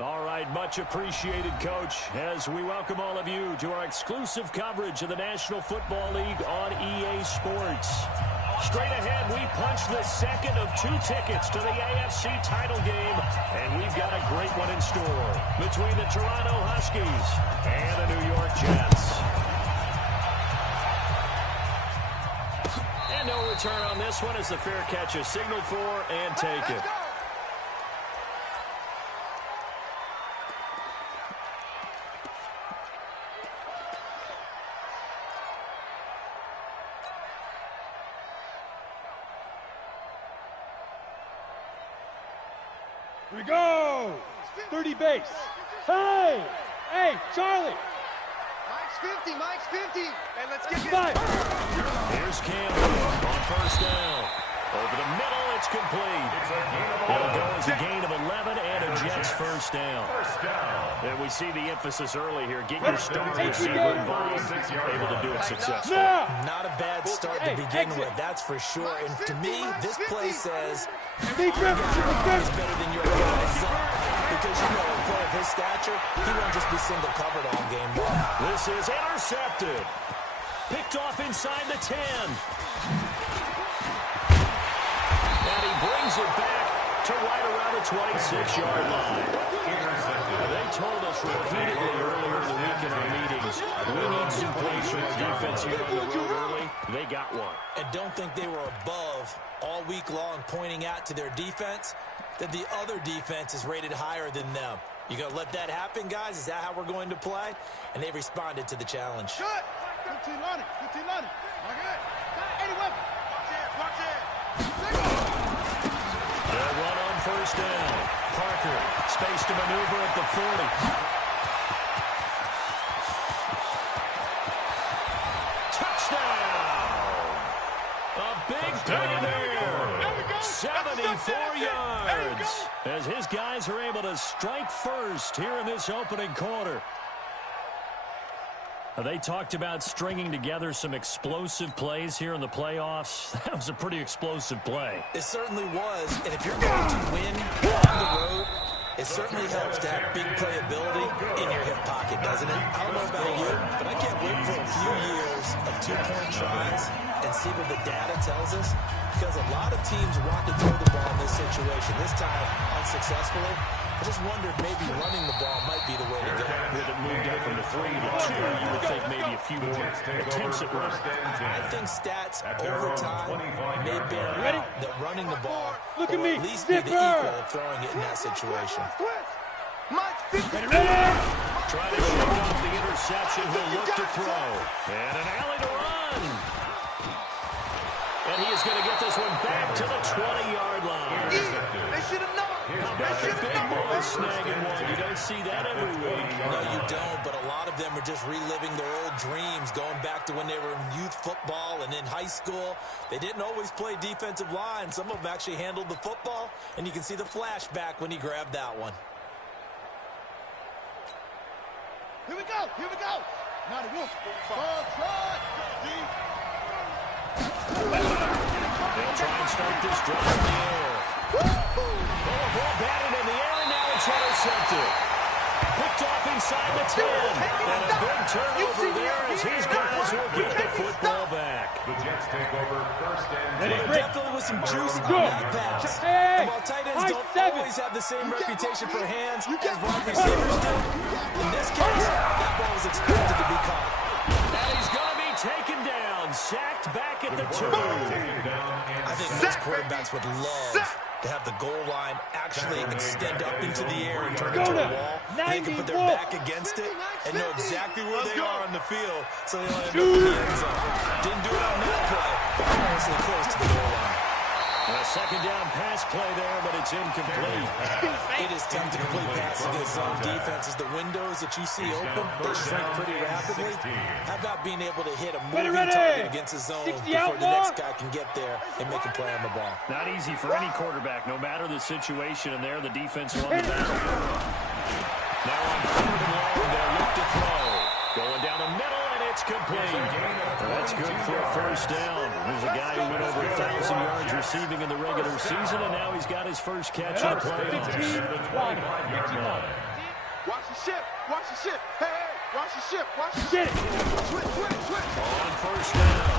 All right, much appreciated, Coach, as we welcome all of you to our exclusive coverage of the National Football League on EA Sports. Straight ahead, we punch the second of 2 tickets to the AFC title game, and we've got a great one in store between the Toronto Huskies and the New York Jets. And no return on this one as the fair catch is signaled for and taken. Here we go! 30 base. Hey! Hey, Charlie! Mike's 50. And let's get it. Here's Campbell on first down. Over the middle, it's complete. It'll go as a gain of 11 and a Jets first down. And we see the emphasis early here. Get your star receiver involved. Able to do it successfully. Not a bad start to begin with, that's for sure. And to me, this play says, he's better than your guys. Because you know, a player of his stature, he won't just be single covered all game long. This is intercepted. Picked off inside the 10. And he brings it back to right around the 26-yard line. They told us repeatedly earlier in the week in our meetings, we need some plays from our defense here on the road early. They got one. And don't think they were above all week long pointing out to their defense that the other defense is rated higher than them. You going to let that happen, guys? Is that how we're going to play? And they responded to the challenge. Good. 15 on it. Okay. 80 weapon. Watch it. They'll run on first down. Parker, space to maneuver at the 40. Touchdown! A big play there. 74 yards. As his guys are able to strike first here in this opening quarter. They talked about stringing together some explosive plays here in the playoffs. That was a pretty explosive play. It certainly was. And if you're going to win on the road, it certainly helps to have big playability in your hip pocket, doesn't it? I don't know about you, but I can't wait for a few years of 2-point tries and see what the data tells us. Because a lot of teams want to throw the ball in this situation. This time, unsuccessfully. I just wondered maybe running the ball might be the way to go. With it moved up from the 3 to 2, you would think maybe a few more attempts at running. I think stats over time may bear out that running the ball will at least be the equal of throwing it in that situation. Try to shake off the interception. He'll look to throw. And an alley to run. And he is going to get this one back to the 20-yard line. They should have known. How about the big boy snagging one? You don't see that every week. No, you don't, but a lot of them are just reliving their old dreams, going back to when they were in youth football and in high school. They didn't always play defensive line. Some of them actually handled the football, and you can see the flashback when he grabbed that one. Here we go. Not a wolf. They'll try and start this drive in the air. Ball batted in the air, and now it's intercepted. Picked off inside the 10. And a big turnover there as his guys will get the football back. The Jets take over first and There definitely was some juice on that pass. And while tight ends don't always have the same reputation for hands as wide receivers do, in this case, that ball was expected to be caught. And he's going to be taken down, sacked back at the 2. I think most quarterbacks would love to have the goal line actually extend up into the air and turn into a wall. They can put their back against it and know exactly where they are on the field, so they don't end up in the end zone. Didn't do it on that play, but honestly close to the goal line. A second down pass play there, but it's incomplete. It is tough to complete passes against zone defenses. The windows that you see open, they shrink pretty rapidly. How about being able to hit a moving target against a zone before the next guy can get there and make a play on the ball? Not easy for any quarterback, no matter the situation, and there the defense won the battle. Now on 3rd and long, they'll look to throw. Going down the middle, and it's complete. That's good for a first down. There's a guy who went over 1,000 yards receiving in the regular season, and now he's got his first catch in the playoffs. Watch the ship. Watch the ship. Hey, hey. Watch the ship. Watch the ship. Switch. On first down,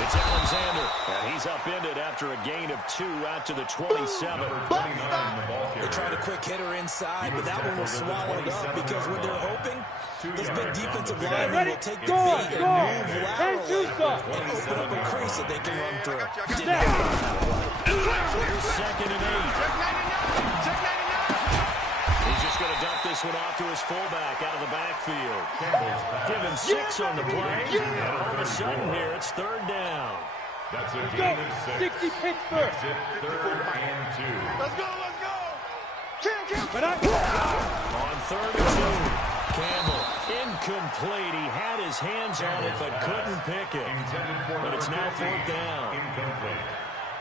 it's Alexander. And he's upended after a gain of 2 out to the 27. They tried a quick hitter inside, but that one was swallowed up because what they're hoping, those big defensive linemen will take the bait and move laterally and open up a crease that they can run through. Didn't happen. Here's 2nd and 8. Check 99. He's just going to dump this one off to his fullback out of the backfield. Give him 6 on the play, and all of a sudden here it's 3rd down. That's a Go. gain of 6. 60 Pittsburgh. Makes it 3rd and 2. Let's go. Kill. But I... On 3rd and 2, Campbell, incomplete. He had his hands on it but couldn't pick it. But it's now 4th down. Incomplete.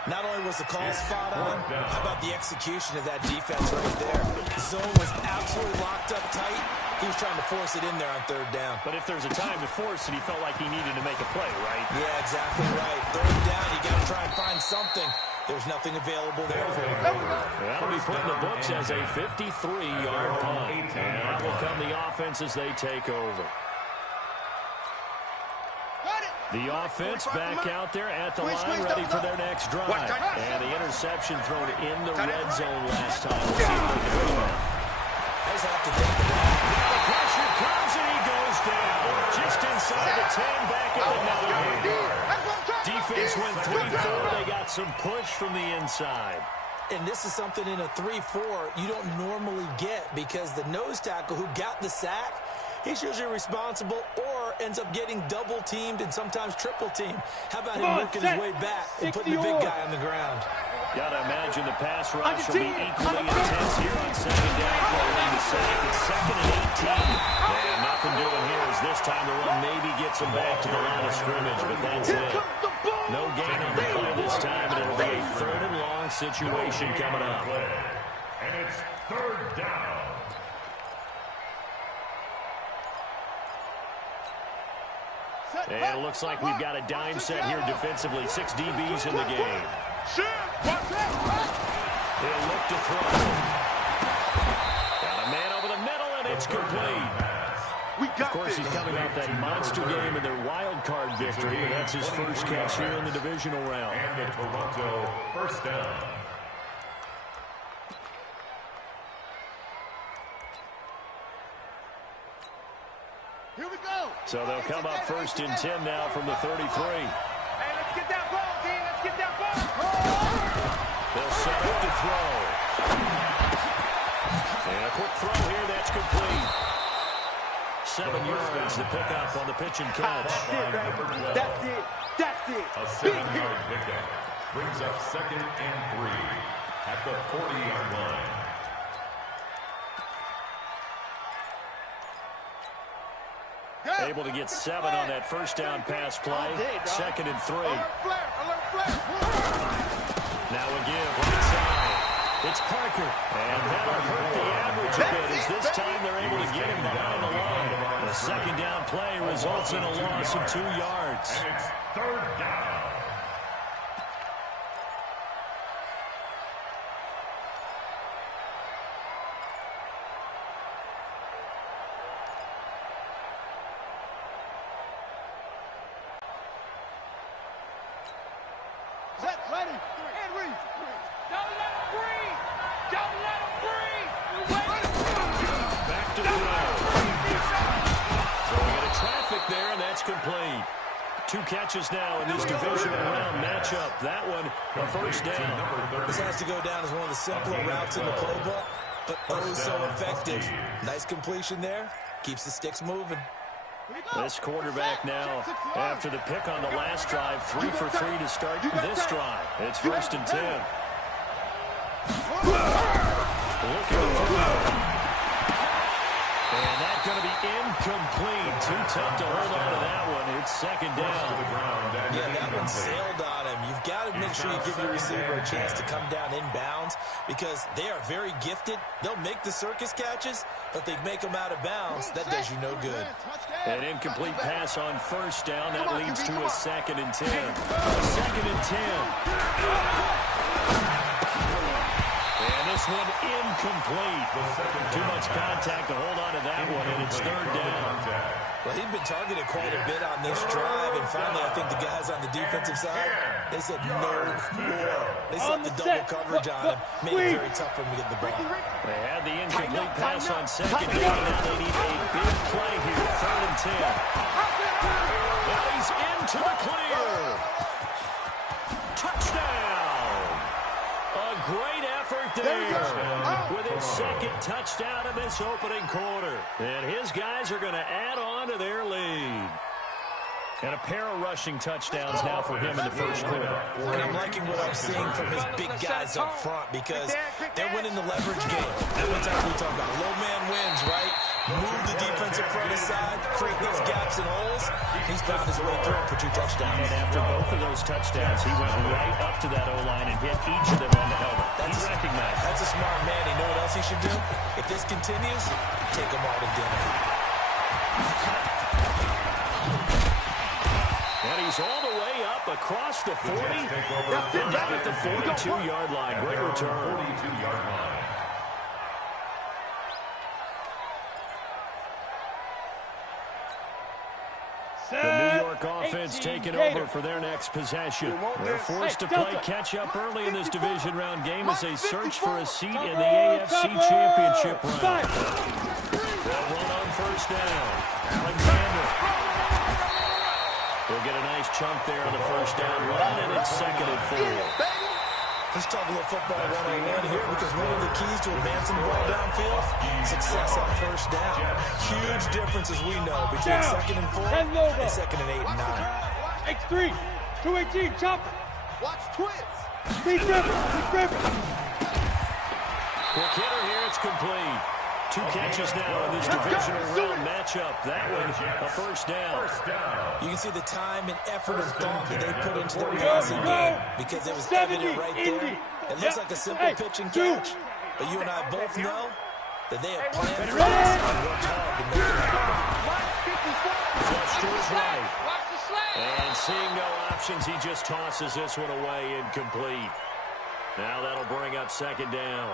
Not only was the call spot on, how about the execution of that defense right there? The zone was absolutely locked up tight. He was trying to force it in there on 3rd down. But if there's a time to force it, he felt like he needed to make a play, right? Yeah, exactly right. 3rd down, you got to try and find something. There's nothing available there for him. That'll be put in the books as a 53-yard punt. And that will come the offense as they take over. The offense back out there at the line, ready for their next drive. And the interception thrown in the red zone last time. We'll see if they can rebound. I just have to think the ball. Now the pressure comes and he goes down. Just inside the 10, back at the 9. Defense went 3-4. They got some push from the inside. And this is something in a 3-4 you don't normally get because the nose tackle who got the sack, he's usually responsible or ends up getting double-teamed and sometimes triple-teamed. How about him working his way back and putting the big guy on the ground? Got to imagine the pass rush will be equally intense here on 2nd down following the sack. It's 2nd and 18. And nothing doing here as this time the run maybe gets him back to the line of scrimmage, but that's it. No gain on the play this time, and it'll be a 3rd and long situation coming up. And it's 3rd down. And it looks like we've got a dime set here defensively. 6 DBs in the game. He'll look to throw. Got a man over the middle, and it's complete. Of course, he's coming off that monster game in their wild card victory. And that's his first catch here in the divisional round. And the Toronto 1st down. Here we go. So they'll come up 1st and 10 now from the 33. Hey, let's get that ball, D. Let's get that ball. They'll set up to throw. And a quick throw here, that's complete. 7 yards, the pickup on the pitch and catch. That's it. A 7-yard pickup brings up 2nd and 3 at the 40-yard line. Able to get 7 on that 1st down pass play. 2nd and 3. Now a give right side. It's Parker. And that'll hurt the average a bit as this time they're able to get him behind the line. The 2nd down play results in a loss of 2 yards. And it's 3rd down. Ready. And read. Don't let him breathe! Don't let him breathe! Back to throw. So we got a traffic there, and that's complete. 2 catches now in this divisional round matchup. That one, a 1st down. This has to go down as one of the simpler routes in the playbook, but oh so effective. Nice completion there. Keeps the sticks moving. This quarterback now, after the pick on the last drive, 3 for 3 to start this drive. It's 1st and 10. Looking to throw. And that's going to be incomplete. Too tough to hold on to that one. It's 2nd down. Yeah, that one sailed on him. You've got to make sure you give your receiver a chance to come down inbounds because they are very gifted. They'll make the circus catches, but they make them out of bounds. That does you no good. An incomplete pass on 1st down. That leads to a 2nd and 10. 2nd and 10. And this one incomplete. Too much contact to hold on to that one, and it's third down. Well, he'd been targeted quite a bit on this drive, and finally I think the guys on the defensive side, they said no more. They set the double coverage on him, made it very tough for him to get the ball. They had the incomplete pass on second down. Now they need a big play here, 3rd and 10. Now he's into the clear. Touchdown! A great effort there with his second touchdown in this opening quarter. And his guys are going to add on to their lead. And a pair of rushing touchdowns now for him in the first quarter. And I'm liking what I'm seeing from his big guys up front because they're winning the leverage game. How many times we talk about low man wins, right? Move the defensive front aside, create those gaps and holes. He's found his way through for 2 touchdowns. And after both of those touchdowns, he went right up to that O-line and hit each of them on the helmet. He's recognized. That's a smart man. You know what else he should do? If this continues, take them all to dinner. And he's all the way up across the 40 and down at the 42-yard line. Great return. 42-yard line. The New York offense taking over for their next possession. They're forced to play catch-up early in this division round game as they search for a seat in the AFC Championship round. They'll run on first down. Alexander will get a nice chunk there on the first down run, and it's 2nd and 4. Let's talk a little football 101 here because one of the keys to advancing the ball downfield, success on first down. Huge difference, as we know, between 2nd and 4 and 2nd and 8 and 9. X3, 218, chopper. Watch twins. Speed driven. Quick hitter here, it's complete. 2 catches now in this divisional round matchup. That one, a first down. You can see the time and effort and thought that they put into their passing game because it was evident right there. It looks like a simple pitch and catch, but you and I both know that they have planned for this and worked hard to make it happen. Flush to his right. And seeing no options, he just tosses this one away, incomplete. Now that'll bring up 2nd down.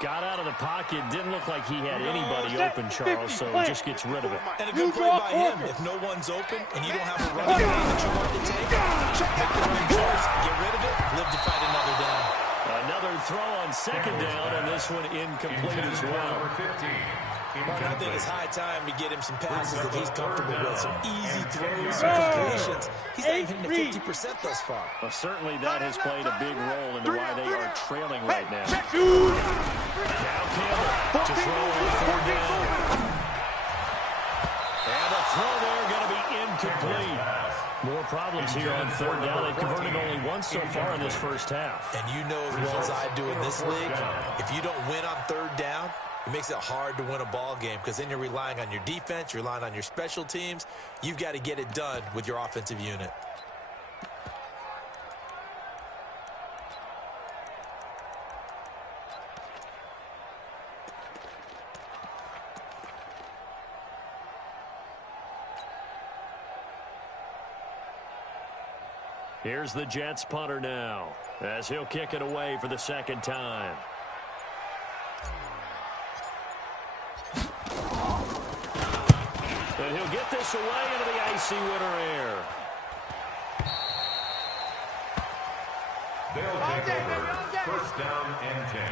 Got out of the pocket. Didn't look like he had anybody open, Charles, so just gets rid of it. And a good play by him. If no one's open and you don't have a running game that you want to take, make the right choice, get rid of it, live to fight another down. Another throw on 2nd down, and this one incomplete as well. Martin, I think it's high time to get him some passes that he's comfortable with, some easy throws, some completions. He's not even hitting 50% thus far. Well, certainly that has played a big role into why they are trailing right now. Now Campbell to throw on 4th down. And the throw there going to be incomplete. More problems here on 3rd down. They've converted only once so far in this first half. And you know as well as I do in this league, if you don't win on 3rd down, it makes it hard to win a ball game because then you're relying on your defense, you're relying on your special teams. You've got to get it done with your offensive unit. Here's the Jets punter now as he'll kick it away for the 2nd time. And he'll get this away into the icy winter air. They'll take over 1st down and 10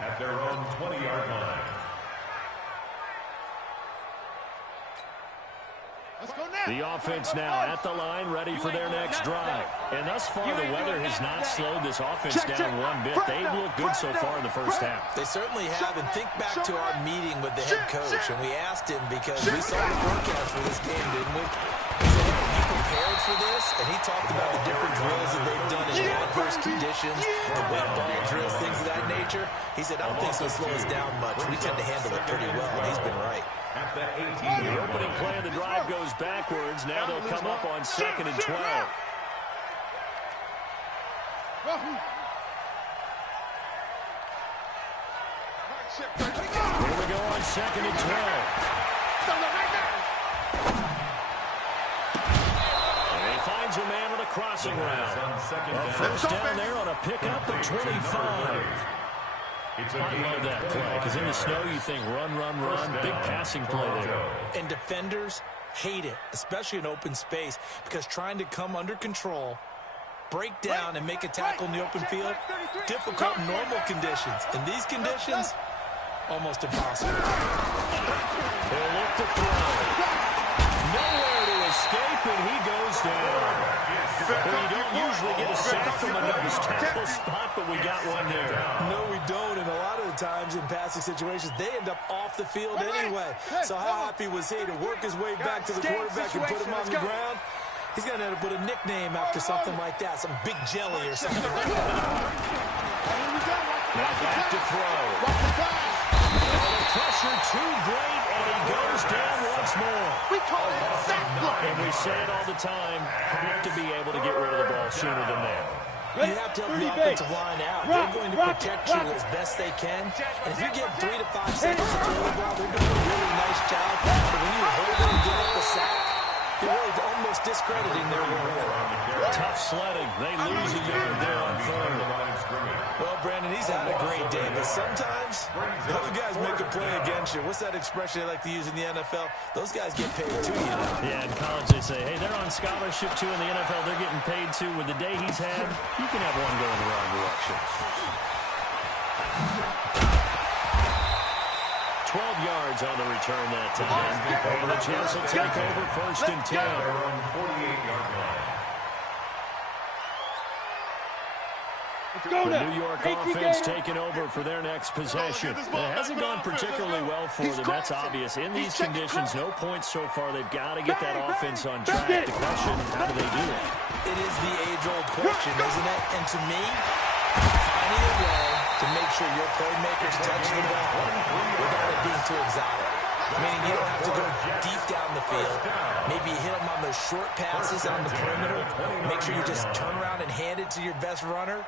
at their own 20-yard line. Let's go now. The offense now at the line, ready for their next drive. And thus far, the weather has not slowed this offense down one bit. They've looked good so far in the first half. They certainly have. And think back to our meeting with the head coach. And we asked him because we saw the forecast for this game, didn't we? We said, hey, are you prepared for this? And he talked about the different drills that they've done in adverse conditions, the wet ball drills, things of that nature. He said, I don't think it's going to slow us down much. We tend to handle it pretty well, and he's been right. At the The opening play of the drive goes backwards. Now they'll come up on 2nd and 12. Here we go on 2nd and 12. And he finds a man with a crossing route. A first down there on a pickup at 25. I love that play, because in the snow you think run, run, run. Big passing play there. And defenders hate it, especially in open space, because trying to come under control, break down, and make a tackle in the open field, difficult in normal conditions. In these conditions, almost impossible. He'll look to throw. Nowhere to escape, and he goes down. Well, you don't usually get a sack from a nose tackle spot, but we got one there. No, we don't, and a lot of the times in passing situations, they end up off the field anyway. So how happy was he to work his way back to the quarterback and put him on the ground? He's going to end up with a nickname after something like that, some Big Jelly or something like that. Now back to throw. The pressure too great, and he goes down once more. We call it sack block. And we say it all the time, have to be able to get rid of the ball sooner than that. You have to help the offensive line out. They're going to protect you as best they can. And if you get 3 to 5 seconds to throw the ball, they're doing a really nice job. But when you hold it and give up the sack, you're really almost discrediting their work. Tough sledding. They lose a yard there on third. Well, Brandon, he's had a great day, but sometimes other guys make a play against you. What's that expression they like to use in the NFL? Those guys get paid too, you know. Yeah, in college they say, hey, they're on scholarship too. In the NFL, they're getting paid too. With the day he's had, you can have one go in the wrong direction. 12 yards on the return that time. And the Jets will take over 1st and 10. 48-yard line. The New York offense taking over for their next possession. And it hasn't gone particularly well for them. That's obvious. In these conditions, no points so far. They've got to get that offense on track. The question, how do they do it? It is the age-old question, isn't it? And to me, finding a way to make sure your playmakers touch the ball without it being too exotic. Meaning you don't have to go deep down the field. Maybe you hit them on those short passes on the perimeter. Make sure you just turn around and hand it to your best runner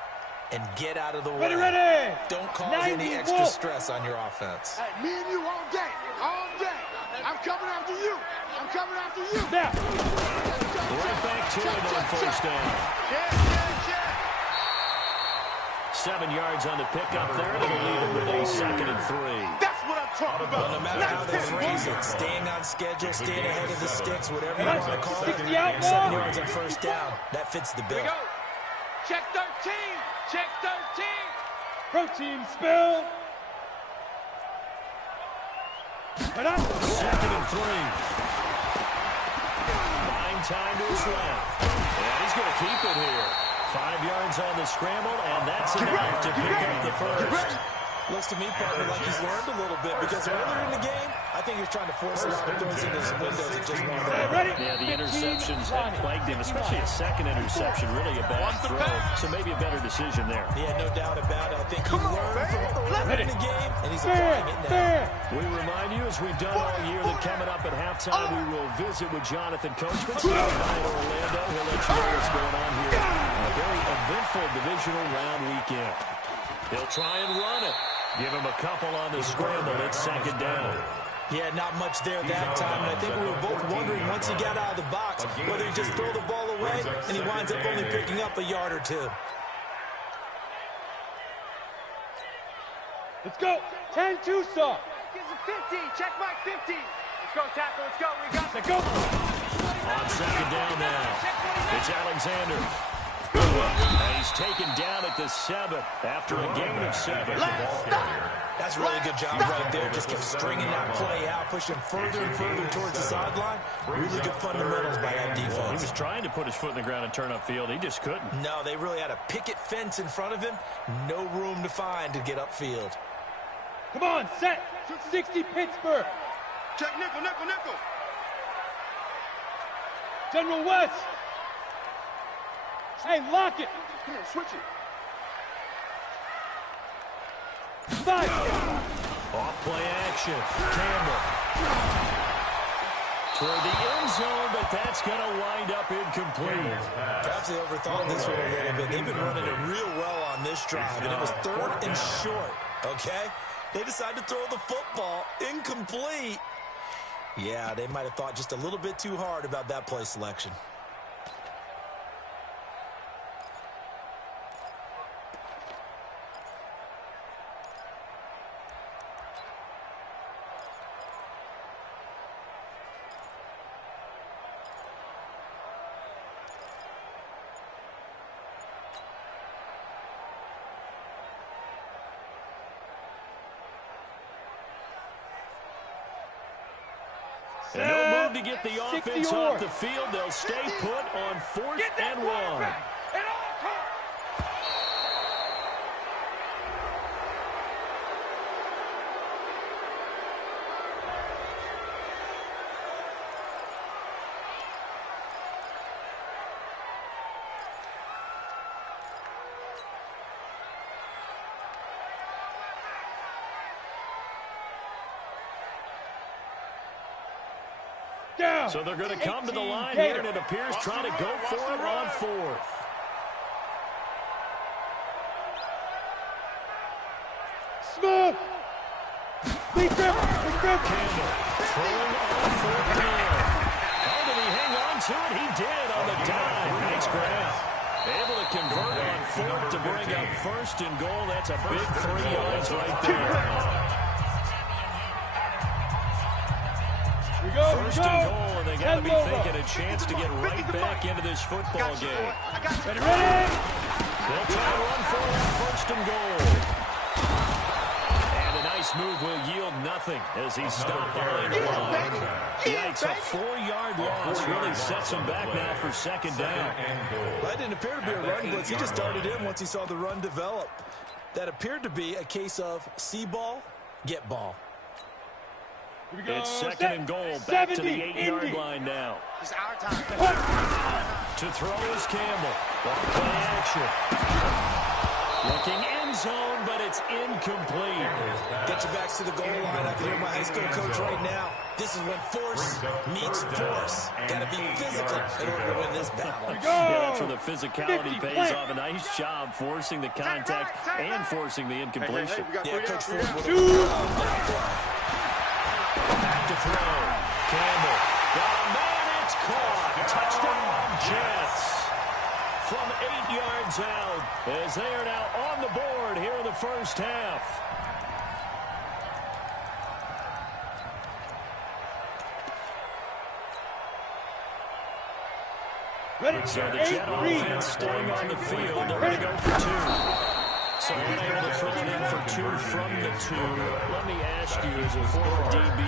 and get out of the way. Ready. Don't cause any extra stress on your offense. Hey, me and you all day. All day. I'm coming after you. I'm coming after you. Now. Right back to it on 1st down. 7 yards on the pickup there. That'll leave them with a 2nd and 3. That's what I'm talking about. Well, no matter how they phrase it, staying on schedule, staying ahead of the sticks, whatever you want to call it, 7 yards on 1st down, that fits the bill. Check 13. Check 13. Protein spill. 2nd and 3. Buying time to his left. And he's going to keep it here. 5 yards on the scramble, and that's enough to pick up the first. Looks to me, partner, like he's learned a little bit, because earlier in the game, I think he's trying to force a lot of throws into some windows that just weren't there. Yeah, the interceptions have plagued him, especially a second interception, really a bad throw, so maybe a better decision there. Yeah, no doubt about it. I think he learned from earlier in the game, and he's applying it now. We remind you, as we've done all year, that coming up at halftime, we will visit with Jonathan Coachman. So tonight, Orlando, he'll let you know what's going on here. A very eventful divisional round weekend. He'll try and run it. Give him a couple on the scramble. It's 2nd down. Yeah, not much there that time. And I think we were both wondering once he got out of the box whether he just throw the ball away and he winds up only picking up a yard or two. Let's go. 10 Tucson. Gives it 50. Check my 50. Let's go, tackle. Let's go. We got Let's go. On 2nd down now. It's Alexander. And he's taken down at the 7 after a gain of 7. That's a really good job right there. Just kept stringing that play out, pushing further and further towards the sideline. Really good fundamentals by that defense. He was trying to put his foot in the ground and turn upfield. He just couldn't. No, they really had a picket fence in front of him. No room to find to get upfield. Come on, set. 60 Pittsburgh. Check nickel, nickel, nickel. General West. Hey, lock it. Come on, switch it. 5. Off play action. Campbell. Toward the end zone, but that's going to wind up incomplete. Perhaps they overthought this one a little bit. They've been running it real well on this drive, and it was 3rd and short, okay? They decided to throw the football incomplete. Yeah, they might have thought just a little bit too hard about that play selection. get the offense off the field. They'll stay put on 4th and 1. So they're going to come to the line here, and it appears trying to go for it on 4th. Smith! Campbell throwing on 4th down. Oh, did he hang on to it? He did on the dime. Nice grab. Able to convert on 4th to bring up 1st and goal. That's a big 3 yards right there. First and goal, and they got to be thinking a chance to get right back into this football game. Ready? They'll try to run for it, 1st and goal. And a nice move will yield nothing as he stopped there in the line. Yikes, a 4-yard loss really sets him back now for 2nd down. That didn't appear to be a run blitz. He just started in once he saw the run develop. That appeared to be a case of see ball, get ball. It's 2nd and goal, back to the 8-yard line now. It's our time. To throw is Campbell. Play action. Looking end zone, but it's incomplete. Get your backs to the goal line. I can hear my high school coach right now. This is when force meets force. Got to be physical in order to win this battle. Yeah, that's where the physicality pays off. A nice job forcing the contact and forcing the incompletion. Yeah, Coach Ford. Back to throw. Campbell. Got a man. It's caught. Touchdown, Jets. From 8 yards out as they are now on the board here in the first half. So the Jet offense staying on the field. They're going to go for 2. So we're able to throw it in for 2 from the 2. Let me ask you, as a former DB,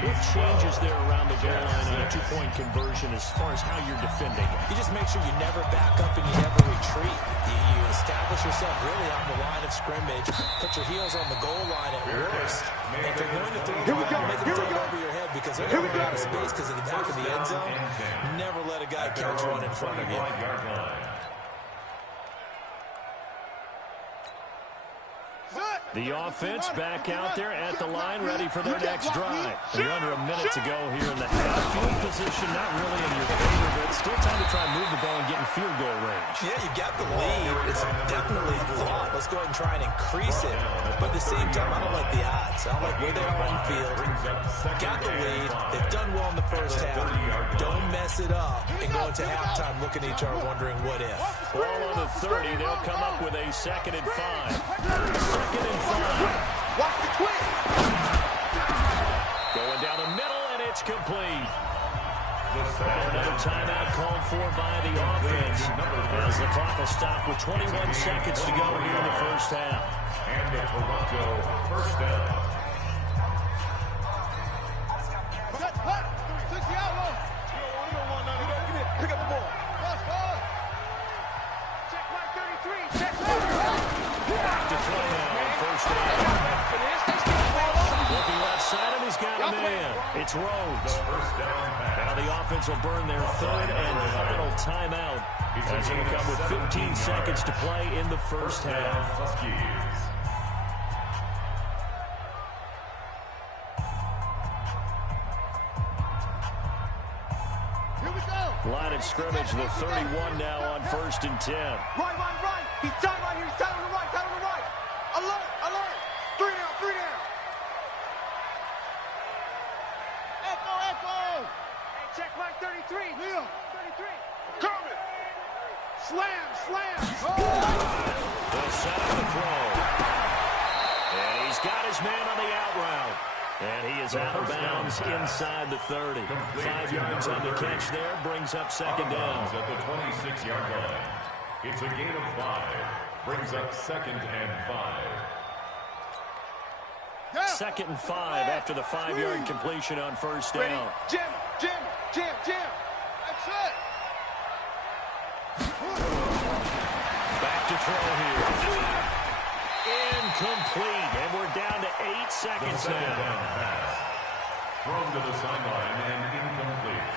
what changes there around the goal line on a 2-point conversion as far as how you're defending it? You just make sure you never back up and you never retreat. You establish yourself really on the line of scrimmage, put your heels on the goal line at worst. And if they're going to throw the ball, make them throw it over your head because they're going to run out of space because of the back of the end zone. Never let a guy catch one in front of you. The offense back out there at the line, ready for their next drive. And you're under a minute to go here in the half. Field position not really in your favor, but still time to try and move the ball and get in field goal range. Yeah, you got the lead. It's definitely a thought. Let's go ahead and try and increase it. But at the same time, I don't like the odds. I don't like where they are on the field. Got the lead. They've done well in the first half. Don't mess it up and go into halftime looking at each other wondering what if. Ball on the 30. They'll come up with a 2nd and 5. 2nd and 5. Watch the twist. Going down the middle, and it's complete. Another timeout called for by the offense as the clock will stop with 21 seconds to go here in the first half. And the Toronto first down. Set, hut. 60 out low. You don't want none. Pick up the ball. Check right 33. Check Back to throw now on first down. Looking left side, and he's got a man. It's Rhodes. Now the offense will burn their 3rd and final timeout as it will come with 15 seconds to play in the first half. Here we go. Line of scrimmage, the 31 now on 1st and 10. Right. He's tied right here. He's tied on the right. Alert. 3 down. Echo. Hey, check right 33. Leo. 33. Coming. Slam. Oh. They'll set up the throw. And he's got his man on the out route. And he is out of bounds inside the 30. 5 yards on the catch there, brings up 2nd down. At the 26-yard line. It's a gain of 5. Brings up 2nd and 5. 2nd and 5 after the 5-yard completion on first down. Jam, jam, jam, jam. That's it. Back to throw here. Incomplete, and we're down to 8 seconds now. Thrown to the sideline and incomplete.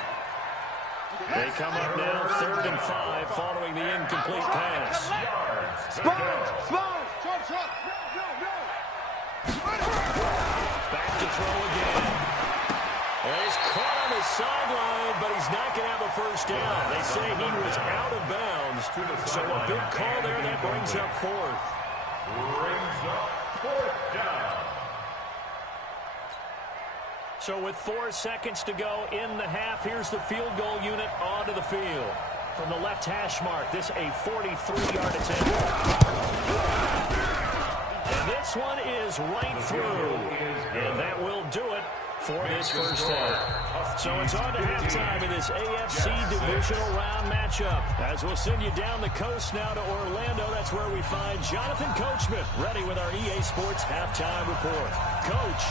They come up now 3rd and 5 following the incomplete pass. Sponge, sponge. Chop. Back to throw again. And he's caught on the sideline, but he's not going to have a first down. They say he was out of bounds. So a big call there that brings up 4th. Brings up 4th down. So with 4 seconds to go in the half, here's the field goal unit onto the field. From the left hash mark, this a 43-yard attempt. And this one is right through. And that will do it for this first half. So it's on to halftime in this AFC divisional round matchup. As we'll send you down the coast now to Orlando, that's where we find Jonathan Coachman, ready with our EA Sports halftime report. Coach.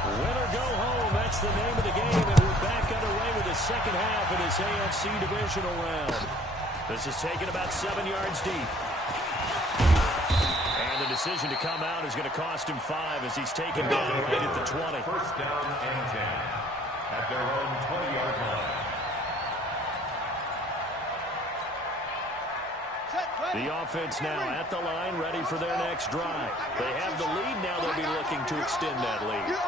Win or go home, that's the name of the game, and we're back underway with the second half of this AFC divisional round. This is taken about 7 yards deep. And the decision to come out is going to cost him 5 as he's taken down right at the 20. First down and 10 at their own 20-yard line. The offense now at the line, ready for their next drive. They have the lead now. They'll be looking to extend that lead.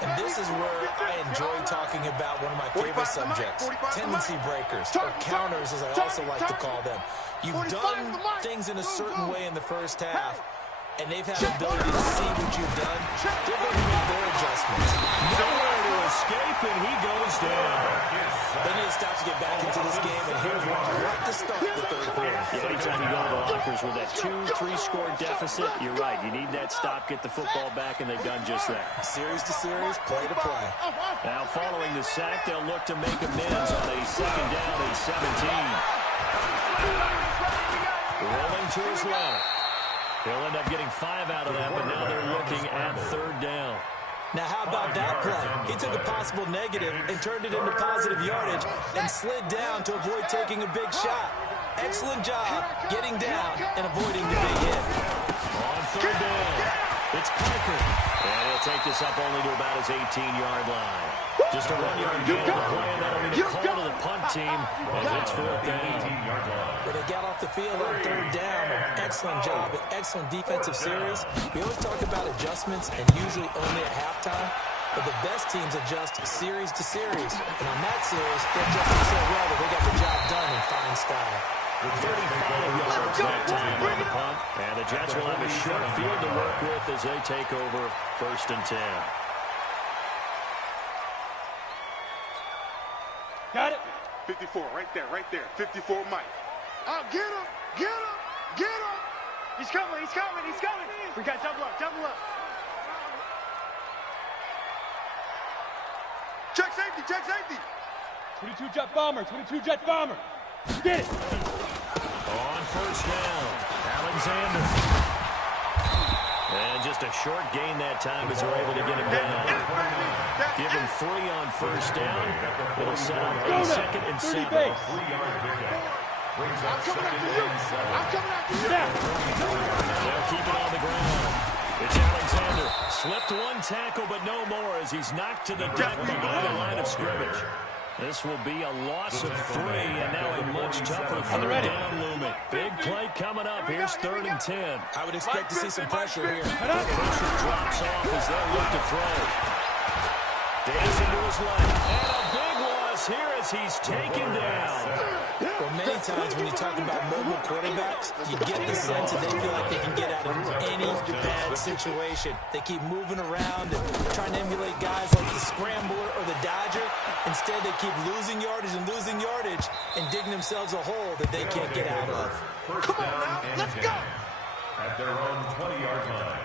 And this is where I enjoy talking about one of my favorite subjects, tendency breakers, or counters as I also like to call them. You've done things in a certain way in the first half, and they've had the ability to see what you've done. They're going to make their adjustments. Nowhere to escape, and he goes down. They need to stop to get back into this game, and here's one right to start the third quarter. Yeah, anytime you go to the lockers with that 2-3-score deficit, you're right. You need that stop, get the football back, and they've done just that. Series to series, play to play. Now, following the sack, they'll look to make amends on a 2nd down and 17. Rolling to his left. He'll end up getting 5 out of that, but now they're looking at 3rd down. Now, how about that play? He took a possible negative and turned it into positive yardage and slid down to avoid taking a big shot. Excellent job getting down and avoiding the big hit. On 3rd down, it's Parker. And he'll take this up only to about his 18-yard line. Just a 1-yard gain on the play, and that'll be the call to the punt team as it's 4th down. But they got off the field on 3rd down. Excellent job, an excellent defensive series. We always talk about adjustments and usually only at halftime. But the best teams adjust series to series. And on that series, they adjusted so well that they got the job done in fine style. 35 yards that time on the punt. And the Jets will have a short field to work with as they take over 1st and 10. Got it. 54, right there. 54, Mike. Oh, get him. He's coming. We got double up. Check safety. 22 jet bomber. Get it. On 1st down, Alexander. And just a short gain that time as they're able to get him down. Give him 3 on 1st down. It'll set up a 2nd and 7. 3-yard pickup. Brings up 2nd and 7. They'll keep it on the ground. It's Alexander. Slipped 1 tackle, but no more as he's knocked to the deck behind the line of scrimmage. This will be a loss of 3, and now a much tougher 3rd down looming. Big play coming up. Here's 3rd and 10. I would expect to see some pressure here. Pressure drops off as they look to throw. Dancing to his left. And a big loss here as he's taken down. Well, many times when you talk about mobile quarterbacks, you get the sense that they feel like they can get out of any bad situation. They keep moving around and trying to emulate guys like the Scrambler or the Dodger. Instead, they keep losing yardage and digging themselves a hole that they can't get out of. First down and 10 at their own 20-yard line.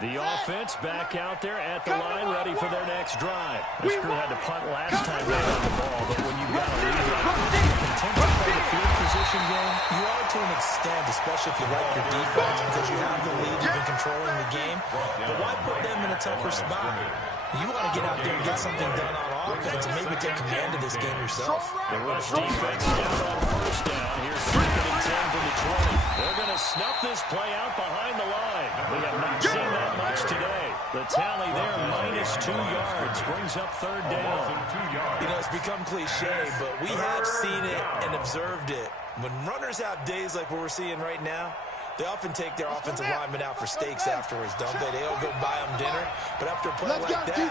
The offense back out there at the line, ready for their next drive. This crew had to punt last time they had the ball, but when you've got a lead like this, you content to play the field position game. You are to an extent, especially if you like your defense, because you have the lead, you've been controlling the game. But why put them in a tougher spot? You want to get out there and get something done on offense and maybe take command of this game yourself. The rush defense down on first down. Here's 2nd and 10 from the 20. They're going to snuff this play out behind the line. We have not seen that much today. The tally there, -2 yards, brings up 3rd down. You know, it's become cliche, but we have seen it and observed it. When runners have days like what we're seeing right now, they often take their offensive linemen out for steaks afterwards, don't they? They all go buy them dinner. But after a play like that, he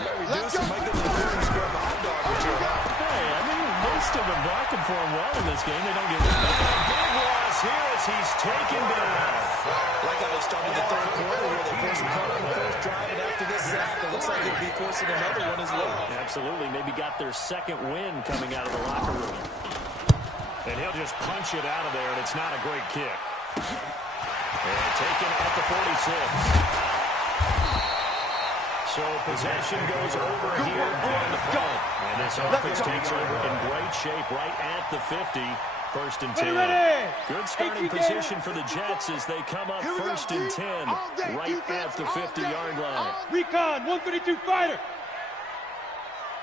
might reduce it, might go to the corner and grab a hot dog or two. Hey, I mean, most of them blocking for him well in this game. They don't get rid of it. Big loss here as he's taken down. Like how they started the 3rd quarter where they forced a punt on the 1st drive, and after this sack, it looks like they'll be forcing another one as well. Absolutely. Maybe got their 2nd win coming out of the locker room. And he'll just punch it out of there, and it's not a great kick. And taken at the 46. So possession goes over here on the punt. And this offense takes over in great shape right at the 50. 1st and 10. Good starting position for the Jets as they come up 1st and 10 right at the 50-yard line. Recon, 152 fighter.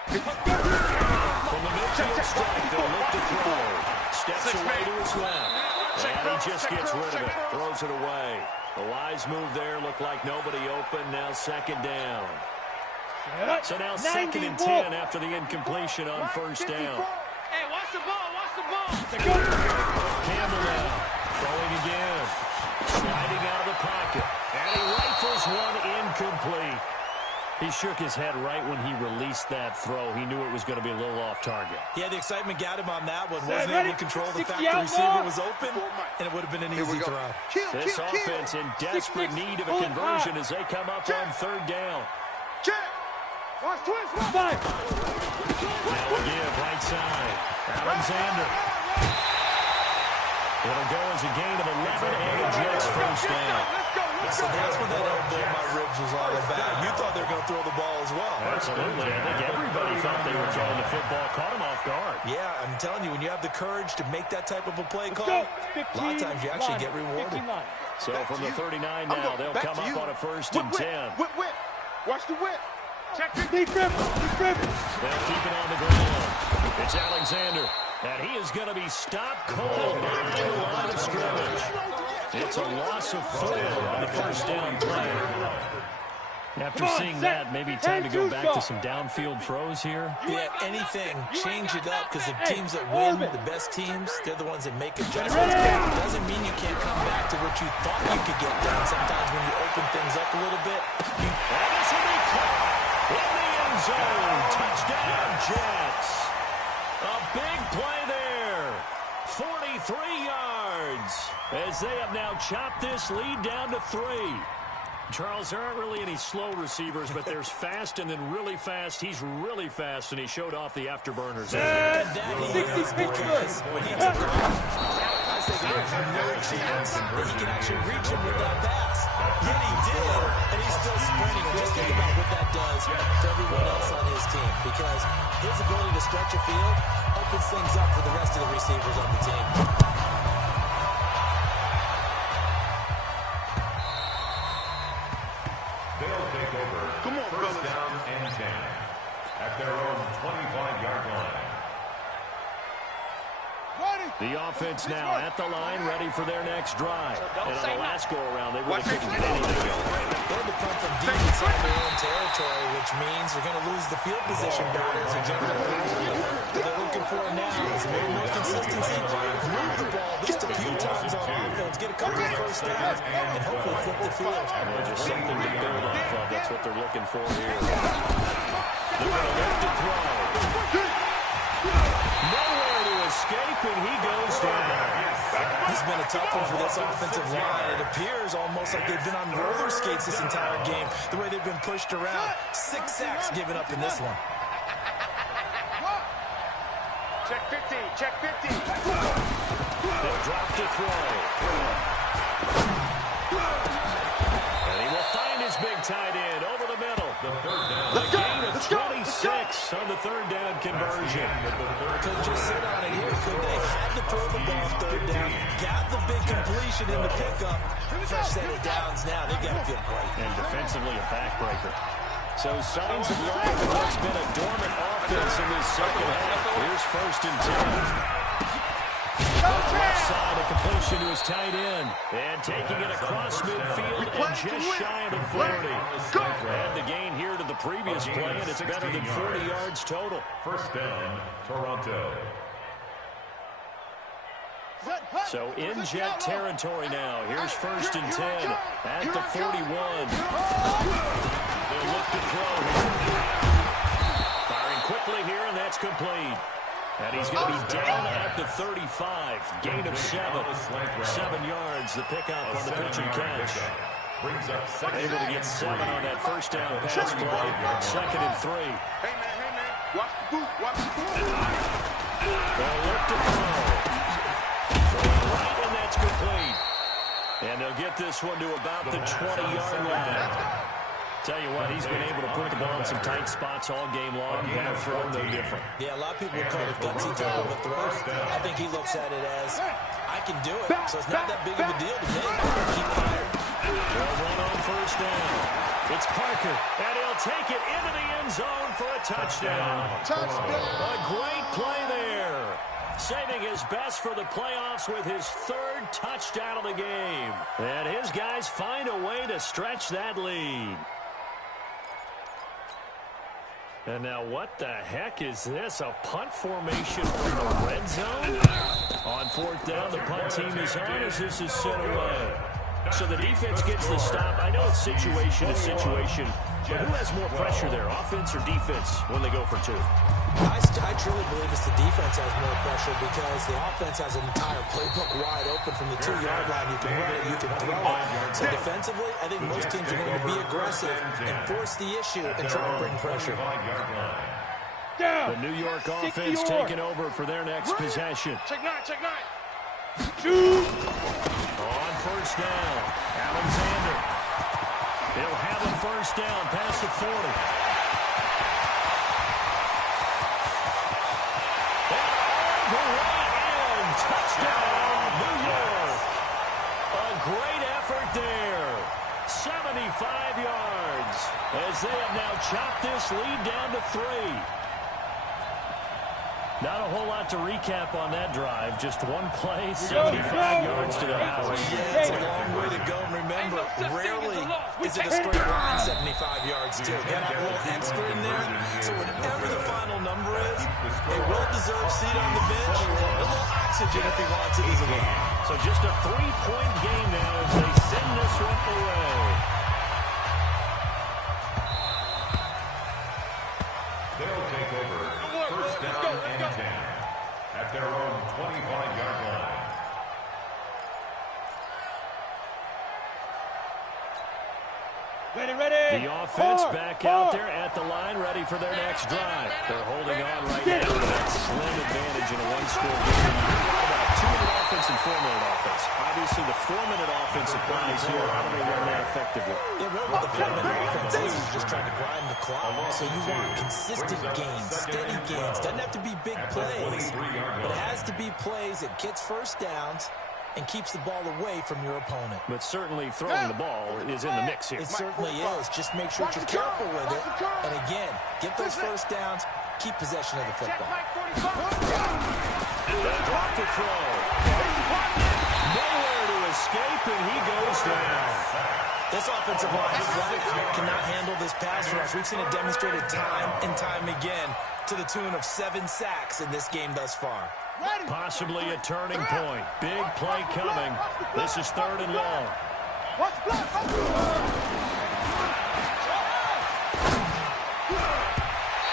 From the midfield strike, they'll look to throw. Steps away to his left. And he just gets rid of it. Throws it away. A wise move there. Looked like nobody open. Now 2nd down. So now 2nd and 10 after the incompletion on 1st down. Hey, watch the ball, watch the ball. Campbell now. Throwing again. Sliding out of the pocket. And he rifles one incomplete. He shook his head right when he released that throw. He knew it was going to be a little off target. Yeah, the excitement got him on that one. Wasn't able to control the fact the receiver was open, and it would have been an easy throw. This offense in desperate need of a conversion as they come up on 3rd down. Watch twist, five. Now a give, right side. Alexander. It'll go as a gain of 11 and a Jets 1st down. So that's what that elbow in my ribs was all about. You thought they were going to throw the ball as well. Absolutely. I think everybody thought they were throwing the football. Caught him off guard. Yeah, I'm telling you, when you have the courage to make that type of a play call, a lot of times you actually get rewarded. So from the 39 now, they'll come up on a 1st and 10. Whip. Watch the whip. Check your Deep grip. They'll keep it on the ground. It's Alexander. And he is going to be stopped cold behind the line of scrimmage. It's a loss of 4 on the 1st down play. After seeing that, maybe time to go back to some downfield throws here. Yeah, anything. Change it up because the teams that win, the best teams, they're the ones that make adjustments. It doesn't mean you can't come back to what you thought you could get done. Sometimes when you open things up a little bit. And this will be caught in the end zone. Touchdown, Jets. A big play there. 43 yards as they have now chopped this lead down to 3. Charles, there aren't really any slow receivers, but there's fast and then really fast. He's really fast, and he showed off the afterburners. And that he is because when he took off, I was thinking there's no chance that he can actually reach him with that pass. Yet he did, and he's still sprinting. And just think about what that does to everyone else on his team, because his ability to stretch a field opens things up for the rest of the receivers on the team. They'll take over. Come on, 1st down and 10 at their own 25-yard line. The offense now at the line, ready for their next drive. And on the last go-around, they really couldn't get anything going. They had to punt from deep inside their own territory, which means they're going to lose the field position battle as a general rule. What they're looking for now is a little more consistency, move the ball at least a few times on offense, get a couple of 1st downs, and hopefully flip the field. Just something to build off of. That's what they're looking for here. They're going to look to throw. Nowhere to escape, and he goes down. This has been a tough one for this offensive line. It appears almost like they've been on roller skates this entire game, the way they've been pushed around. 6 sacks given up in this one. Check 50, check 50. They'll drop to throw. And he will tight end over the middle. The third down. A gain of 26 on the third down conversion. Could just sit on it here. Could they had to throw the ball third down? Got the big completion in the pickup. Fresh set of downs now. They got to feel great. And defensively a backbreaker. So signs of life in what's been a dormant offense in this second half. Here's 1st and 10. Left side, a completion to his tight end. And taking it across midfield and just shy of the 40. And the gain here to the previous play, and it's better than 40 yards total. First down, Toronto. So in jet territory now. Here's 1st and 10 at the 41. They'll look to throw here. Firing quickly here, and that's complete. And he's going to be down at the 35. Gain of 7. 7 yards, the pickup on the pitch and catch. Able to get 7 on that first down pass play. 2nd and 3. Hey, man. Watch the boot. They'll look to throw. Right, and that's complete. And they'll get this one to about the 20-yard line. Tell you what, he's been able to put the ball in some tight spots all game long. Have thrown no different. Yeah, a lot of people would call it a gutsy type of a throw. I think he looks at it as, I can do it, so it's not that big of a deal to me. Keep firing. They'll run on 1st down. It's Parker, and he'll take it into the end zone for a touchdown. A great play there. Saving his best for the playoffs with his 3rd touchdown of the game. And his guys find a way to stretch that lead. And now what the heck is this? A punt formation from the red zone? On 4th down, the punt team is on as this is sent away. So the defense gets the stop. I know it's situation to situation, but who has more pressure there, offense or defense, when they go for 2? I truly believe it's the defense has more pressure because the offense has an entire playbook wide open from the 2-yard line. You can run it, you can throw it. So defensively, I think most teams are going to be aggressive and force the issue and try to bring pressure. The New York offense taking over for their next possession. Check 9. On 1st down, Alexander. He'll have a 1st down past the 40. Touchdown, New York. A great effort there. 75 yards as they have now chopped this lead down to 3. Not a whole lot to recap on that drive. Just one play, 75 yards to the house. Yeah, it's a long way to go. And remember, rarely is it a straight line 75 yards, too. Get a little extra in there. So whatever the final number is, a well-deserved seat on the bench, a little oxygen if he wants it as well. So just a 3-point game now as they send this one away. They'll take over 1st down and 10 at their own 25-yard line. Ready. The offense back out there at the line, ready for their next drive. They're holding on right now to that slim advantage in a 1-score game. About 2-minute offense and 4-minute offense. Obviously, the 4-minute offense applies here. How do they run that effectively? Yeah, really what the 4-minute offense is just trying to grind the clock. So you want consistent gains, steady gains. Doesn't have to be big plays, but it has to be plays that gets 1st downs and keeps the ball away from your opponent. But certainly throwing the ball is in the mix here. It certainly is. Just make sure you're careful with it. And again, get those 1st downs, keep possession of the football. Drop to throw. Nowhere to escape, and he goes down. This offensive line flat cannot handle this pass rush. We've seen it demonstrated time and time again to the tune of 7 sacks in this game thus far. Possibly a turning point. Big play coming. This is 3rd and long.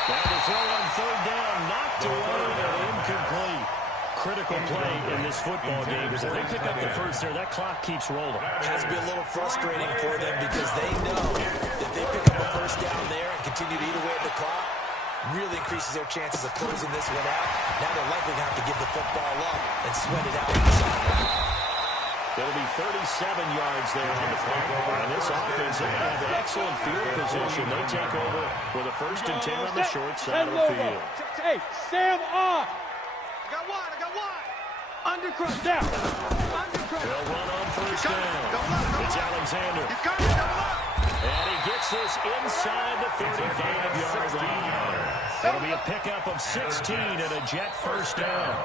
Down to throw on 3rd down. Knocked away and incomplete. Critical play in this football game because if they pick up the 1st there, that clock keeps rolling. It has to be a little frustrating for them because they know that they pick up a 1st down there and continue to eat away at the clock, really increases their chances of closing this one out. Now they're likely going to have to give the football up and sweat it out. It'll be 37 yards there on the play. And this offense will have excellent field position. They take over with a 1st and 10 on the short side of the field. Hey, Sam on. I got one. Undercross down. They'll run on 1st down. It's Alexander. He's got it. And he gets this inside the 35-yard line. It'll be a pickup of 16 and a Jet 1st down.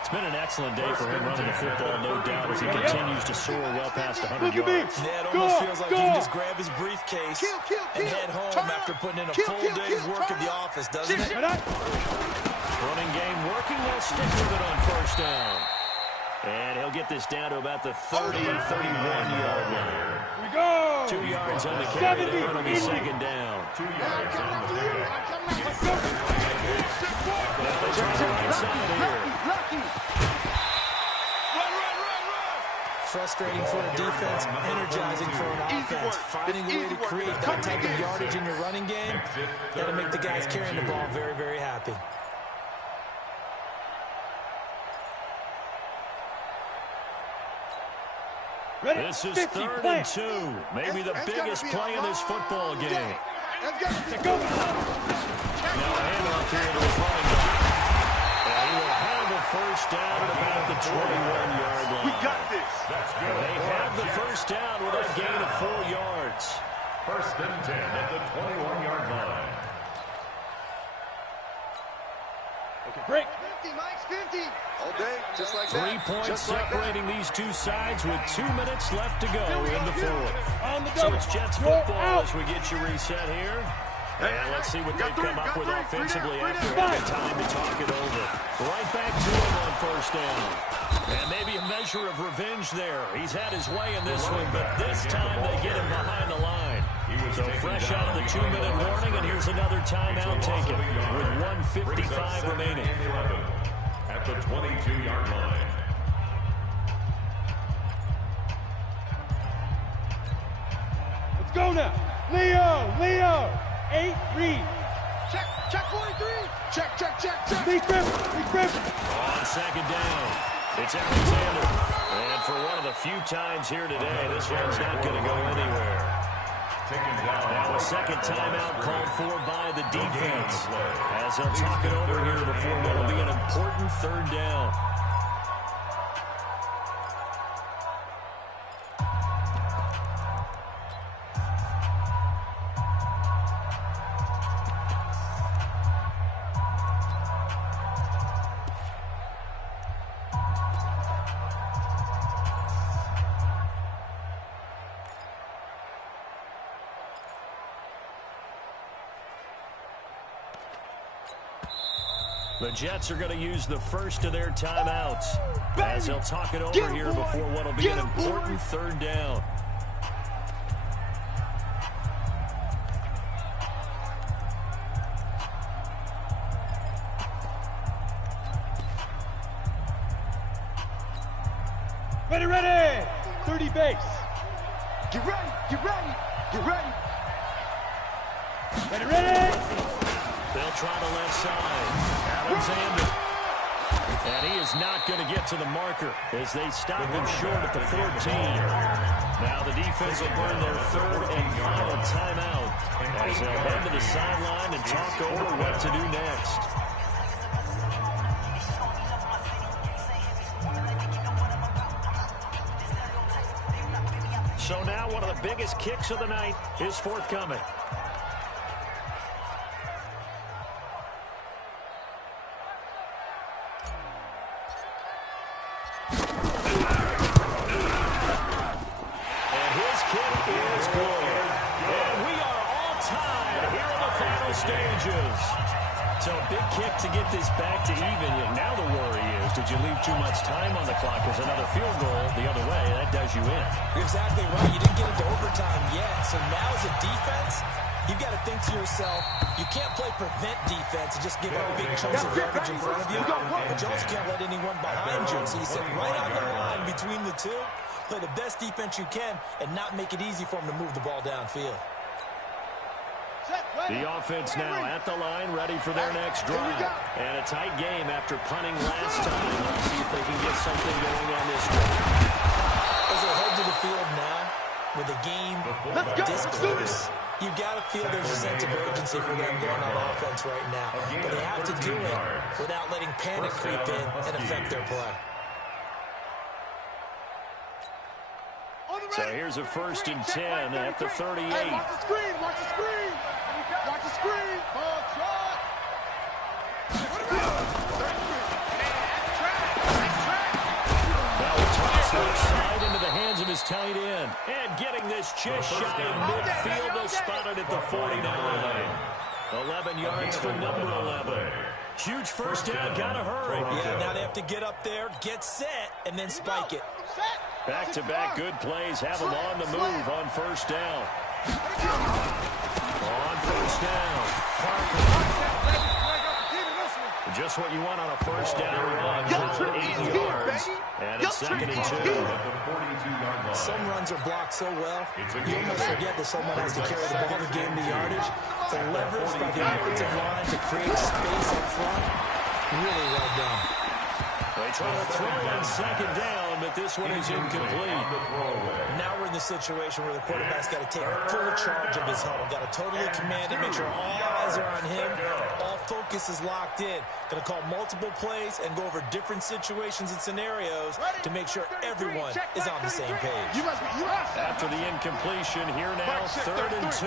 It's been an excellent day for him running the football, no doubt, as he continues to soar well past 100 yards. Yeah, it almost feels like he can just grab his briefcase and head home after putting in a full day's work at the office, doesn't it? Running game working. They'll stick with it on 1st down. And he'll get this down to about the 30, 31-yard line. We go. 2 yards on the carry. It'll be 2nd down. 2 yards on the carry. Now they try the right side here. Frustrating for a defense, energizing for an offense. Finding a way to create that type of yardage in your running game, that'll make the guys carrying the ball very, very happy. This is 3rd and 2. Maybe the biggest play in this football game. Go. Now a handoff here to his running back. And he will have the 1st down at about the 21-yard line. We got this. That's good. They have the 1st down with a gain of 4 yards. 1st and 10 at the 21-yard line. Okay, break. 50, Mike's 50. All day, just like 3 points separating these two sides with 2 minutes left to go in the 4th. On the So double. it's Jets Roll football out. as we get you reset here. And let's see what they've come up with offensively after down. having time to talk it over. Right back to him on 1st down. And maybe a measure of revenge there. He's had his way in this one, but this time they get him behind the line. So fresh out of the 2-minute warning, and here's another timeout taken with 1:55 remaining. At the 22-yard line. Let's go now. Leo. 8 read. Check 43. Check. Lee Griffin. On 2nd down, it's Alexander. And for one of the few times here today, this one's not going to go anywhere. Now a 2nd timeout called for by the defense. As they'll talk it over here before what will be an important 3rd down. The Jets are going to use the first of their timeouts as they'll talk it over here before what will be an important 3rd down. Ready. 30 base. Get ready. Ready. They'll try the left side. Alexander. And he is not going to get to the marker as they stop him short at the 14. Now the defense will burn their 3rd and final timeout as they'll head to the sideline and talk over what to do next. So now one of the biggest kicks of the night is forthcoming. Stages. So big kick to get this back to even. Now the worry is, did you leave too much time on the clock? As another field goal the other way, that does you in. You're exactly right. You didn't get into overtime yet. So now as a defense, you've got to think to yourself, you can't play prevent defense and just give up big chunks of yardage in front of you. But you also can't let anyone behind you. So you sit right on the line between the two, play the best defense you can, and not make it easy for them to move the ball downfield. The offense now at the line, ready for their next drive. And a tight game after punting last time. Let's see if they can get something going on this drive. A Chiefs, you got to feel there's a sense of urgency for them going on offense right now. But they have to do it without letting panic creep in and affect their play. So here's a 1st and 10 at the 38. Hey, watch the screen, watch the screen. Watch the screen. Now a toss left side into the hands of his tight end. And getting this just shy of midfield, they'll spot it at the 49. 11 yards for number 11. Huge first down, gotta hurry. Yeah, now they have to get up there, get set, and then spike it. Back-to-back good plays have them on the move on 1st down. On 1st down, Parker. Just what you want on a 1st down run. 8 yards. And it's 2nd and 2. Some runs are blocked so well, you almost forget that someone has to carry the ball to gain the yardage. The leverage by the offensive line to create space up front, really well done. They try to throw on 2nd down, but this one is incomplete. Now we're in the situation where the quarterback's got to take full charge of his huddle. Got to totally command it, make sure all eyes are on him. All focus is locked in. Going to call multiple plays and go over different situations and scenarios to make sure everyone is on the same page. After the incompletion, here now, 3rd and 2.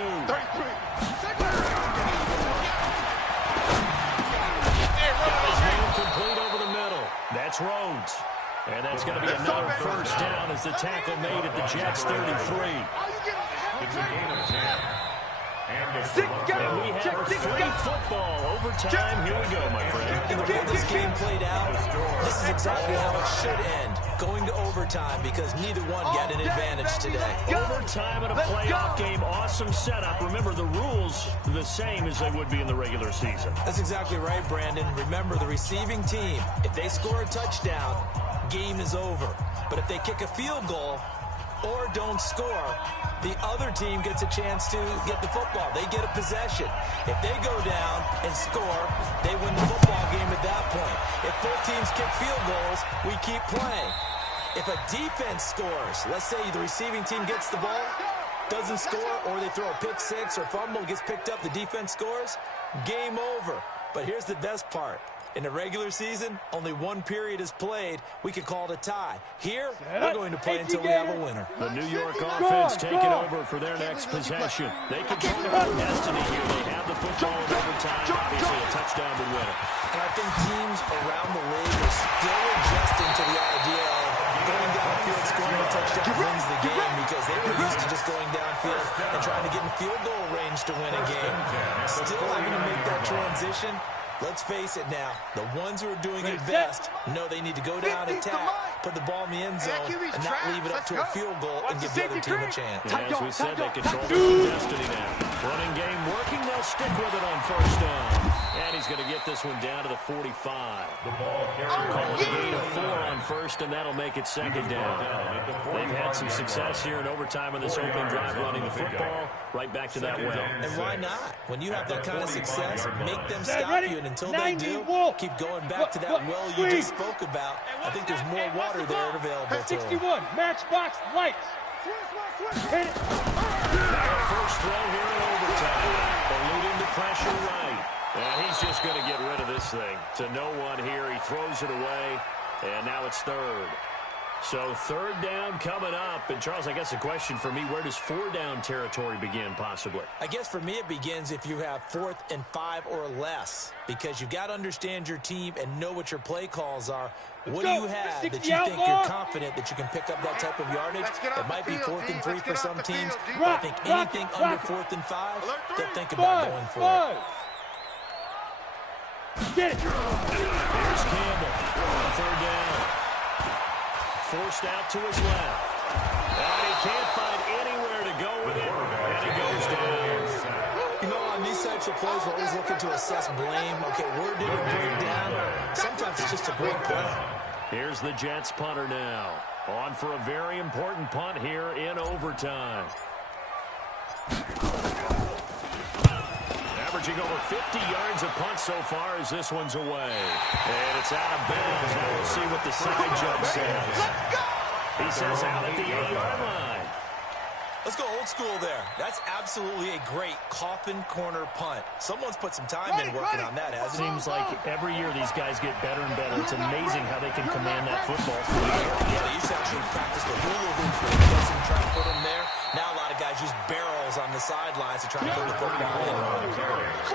Complete over the middle. That's Rhodes. And that's going to be another 1st down as the tackle made at the Jets' 33. It's a gain of 10. And we have free football. Overtime. Here we go, my friend. And the way this game played out, this is exactly how it should end. Going to overtime because neither one got an advantage today. Overtime in a playoff game. Awesome setup. Remember, the rules are the same as they would be in the regular season. That's exactly right, Brandon. Remember, the receiving team, if they score a touchdown, game is over. But if they kick a field goal or don't score, the other team gets a chance to get the football. They get a possession. If they go down and score, they win the football game at that point. If both teams kick field goals, we keep playing. If a defense scores, let's say the receiving team gets the ball, doesn't score, or they throw a pick six or fumble, gets picked up, the defense scores, game over. But here's the best part. In the regular season, only one period is played. We could call it a tie. Here, we're going to play until we have a winner. The New York offense taking over for their next possession. They control their destiny here. They have the football in overtime. Obviously, a touchdown would win it. And I think teams around the league are still adjusting to the idea of going downfield, scoring a touchdown wins the game because they were used to just going downfield and trying to get in field goal range to win a game. Still having to make that transition. Let's face it now, the ones who are doing it best know they need to go down, attack, put the ball in the end zone, and not leave it up to a field goal and give the other team a chance. And as we said, they control their destiny now. Running game working, they'll stick with it on 1st down. And he's going to get this one down to the 45. The ball carrier. Call it a gain of 4 on 1st, and that'll make it 2nd down. They've had some success here in overtime on this opening drive running the football. Right back to that well. And why not? When you have that kind of success, make them stop you, and until they do, keep going back to that well you just spoke about. I think there's more water there available to them. 61, matchbox lights. Hit it. First throw here in overtime. Eluding the pressure right. And he's just going to get rid of this thing. To no one here. He throws it away. And now it's 3rd. So 3rd down coming up. And Charles, I guess the question for me, where does 4 down territory begin possibly? I guess for me it begins if you have 4th and 5 or less. Because you've got to understand your team and know what your play calls are. What do you have that you think you're confident that you can pick up that type of yardage? It might be 4th and 3 for some teams. But I think anything under 4th and 5, they'll think about going for it. Get it. Here's Campbell. 3rd down. Forced out to his left. And he can't find anywhere to go with it. And he goes down. You know, on these types of plays, we're always looking to assess blame. Okay, where did it break down? Sometimes it's just a great play. Here's the Jets punter now. On for a very important punt here in overtime. Averaging over 50 yards a punt so far as this one's away. And it's out of bounds. Now we'll see what the side judge says. He says out at the 8-yard line. Let's go old school there. That's absolutely a great coffin corner punt. Someone's put some time in working on that, hasn't it? Seems like every year these guys get better and better. It's amazing how they can command that football. Yeah, they used to actually practice the hula hoops where they catch and try to put them there. Now a lot of guys use barrels on the sidelines to try to put the football in.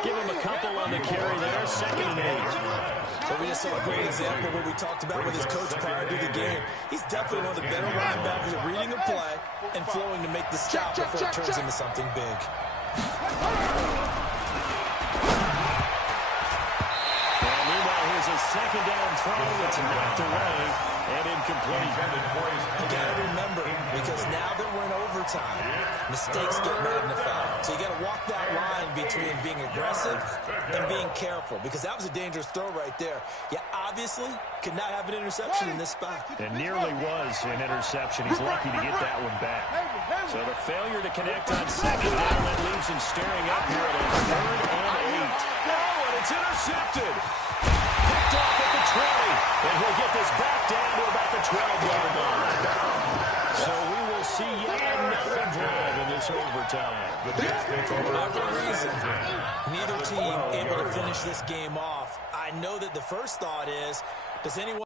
Give him a couple on the carry there. 2nd and 8. So we just saw a great example of what we talked about with his coach prior to the game. He's definitely one of the better linebackers at reading a play and flowing to make the stop before it turns into something big. And meanwhile, here's a 2nd down throw. It's knocked away and incomplete. You got to remember, because now that we're in overtime, mistakes get magnified. So you got to walk that line between being aggressive and being careful, because that was a dangerous throw right there. You obviously could not have an interception in this spot. It nearly was an interception. He's lucky to get that one back. So the failure to connect on 2nd down, that leaves him staring up here at a 3rd and 8. No, and it's intercepted. Picked off at the 20. And he'll get this back down to about the 12-yard line. So we will see yet another drive in this overtime. For whatever reason, neither team able to finish this game off. I know that the first thought is, does anyone...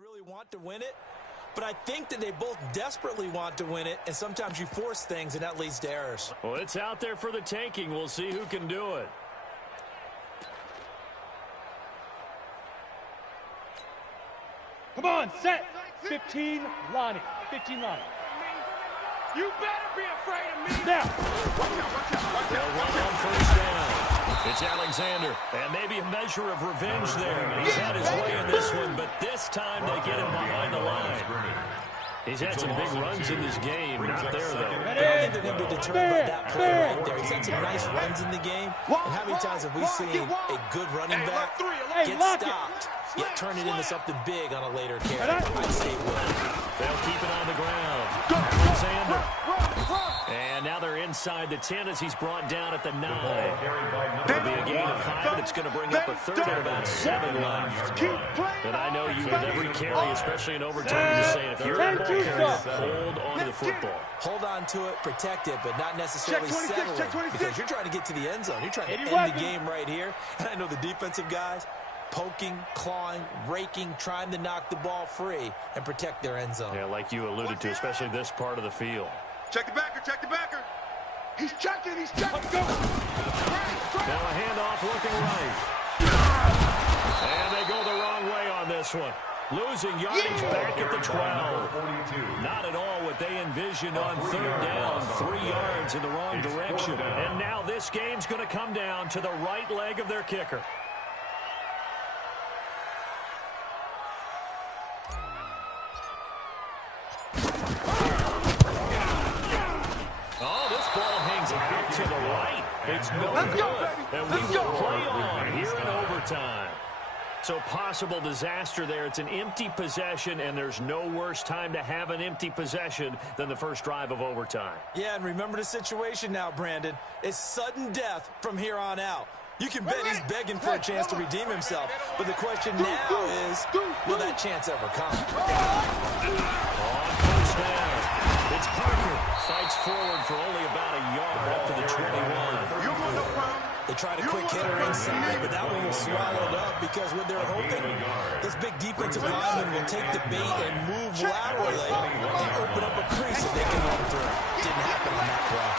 really want to win it, but I think that they both desperately want to win it, and sometimes you force things, and that leads to errors. Well, it's out there for the taking. We'll see who can do it. Come on, set. 15, Lonnie. 15, Lonnie. You better be afraid of me. Now. They'll run on 1st down. It's Alexander, and maybe a measure of revenge there. He's had his way in this one, but this time they get him behind the line. He's had some big runs in this game. Not there, though. I don't think they're going to be deterred by that play right there. He's had some nice runs in the game. And how many times have we seen a good running back get stopped, yet turn it into something big on a later carry? I'd say it will. They'll keep it on the ground. Alexander. And now they're inside the 10 as he's brought down at the 9. It'll be a gain of 5, and it's going to bring up a 3rd and about 7 left. But I know you with every carry, especially in overtime, you're just saying, if you're a ball carrier, hold on to the football. Hold on to it, protect it, but not necessarily settle it, because you're trying to get to the end zone. You're trying to end the game right here. And I know the defensive guys, poking, clawing, raking, trying to knock the ball free and protect their end zone. Yeah, like you alluded to, especially this part of the field. Check the backer, check the backer. He's checking, he's checking. Let's go. Now a handoff looking right. And they go the wrong way on this one. Losing yardage back at the 12. Not at all what they envisioned on 3rd down. 3 yards in the wrong direction. And now this game's going to come down to the right leg of their kicker. To the right. It's no good. And we will play on here in overtime. So possible disaster there. It's an empty possession, and there's no worse time to have an empty possession than the first drive of overtime. Yeah, and remember the situation now, Brandon. It's sudden death from here on out. You can bet he's begging for a chance to redeem himself. But the question now is, will that chance ever come? On 1st down, it's Parker. Fights forward for only about a yard up to the 21. They tried a quick hitter inside, but that one was swallowed up because what they're hoping, this big defensive lineman will take the bait and move laterally and open up a crease if they can run through. Didn't happen on that play.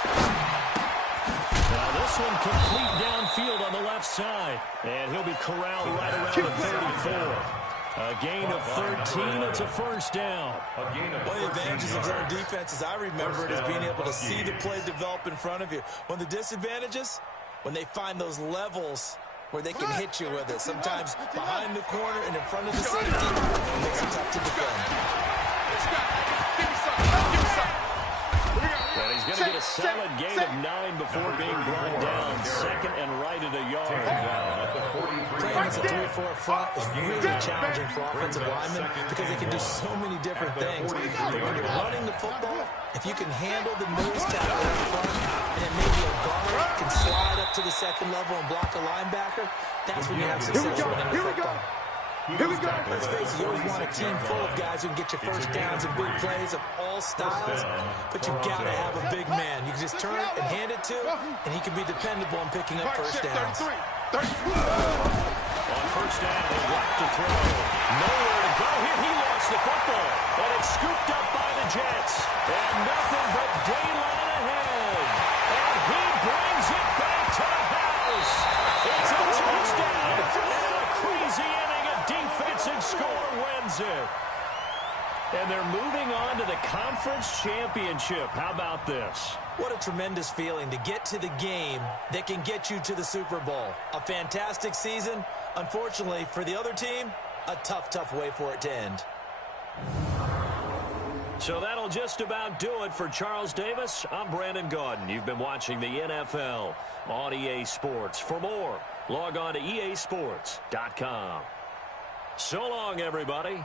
Now this one complete downfield on the left side, and he'll be corralled right around the 34. A gain of 13, it's a 1st down. One of the advantages of zone defense, as I remember it, is being able to see the play develop in front of you. One of the disadvantages, when they find those levels where they can hit you with it. Sometimes behind the corner and in front of the safety, it makes it tough to defend. Well, he's going to get a solid gain of 9 before being brought down. 2nd and right at a yard. Playing the Against a 3-4 front is really challenging for offensive linemen because they can do so many different things. But when you're running the football, if you can handle the nose tackle up front, and then maybe a guard can slide up to the second level and block a linebacker, that's when you have success running the football. Here we go. Let's face it, you always want a team full of guys who can get you first downs and big plays of all styles, but you've got to have a big man. You can just turn it and hand it to, and he can be dependable in picking up first downs. On first down, they left to throw. Nowhere to go here. He lost the football, and it's scooped up by the Jets. And nothing but daylight ahead. And he brings it back to the house. It's a touchdown. And a crazy inning of defensive score wins it. And they're moving on to the conference championship. How about this? What a tremendous feeling to get to the game that can get you to the Super Bowl. A fantastic season. Unfortunately, for the other team, a tough, tough way for it to end. So that'll just about do it for Charles Davis. I'm Brandon Gaudin. You've been watching the NFL on EA Sports. For more, log on to easports.com. So long, everybody.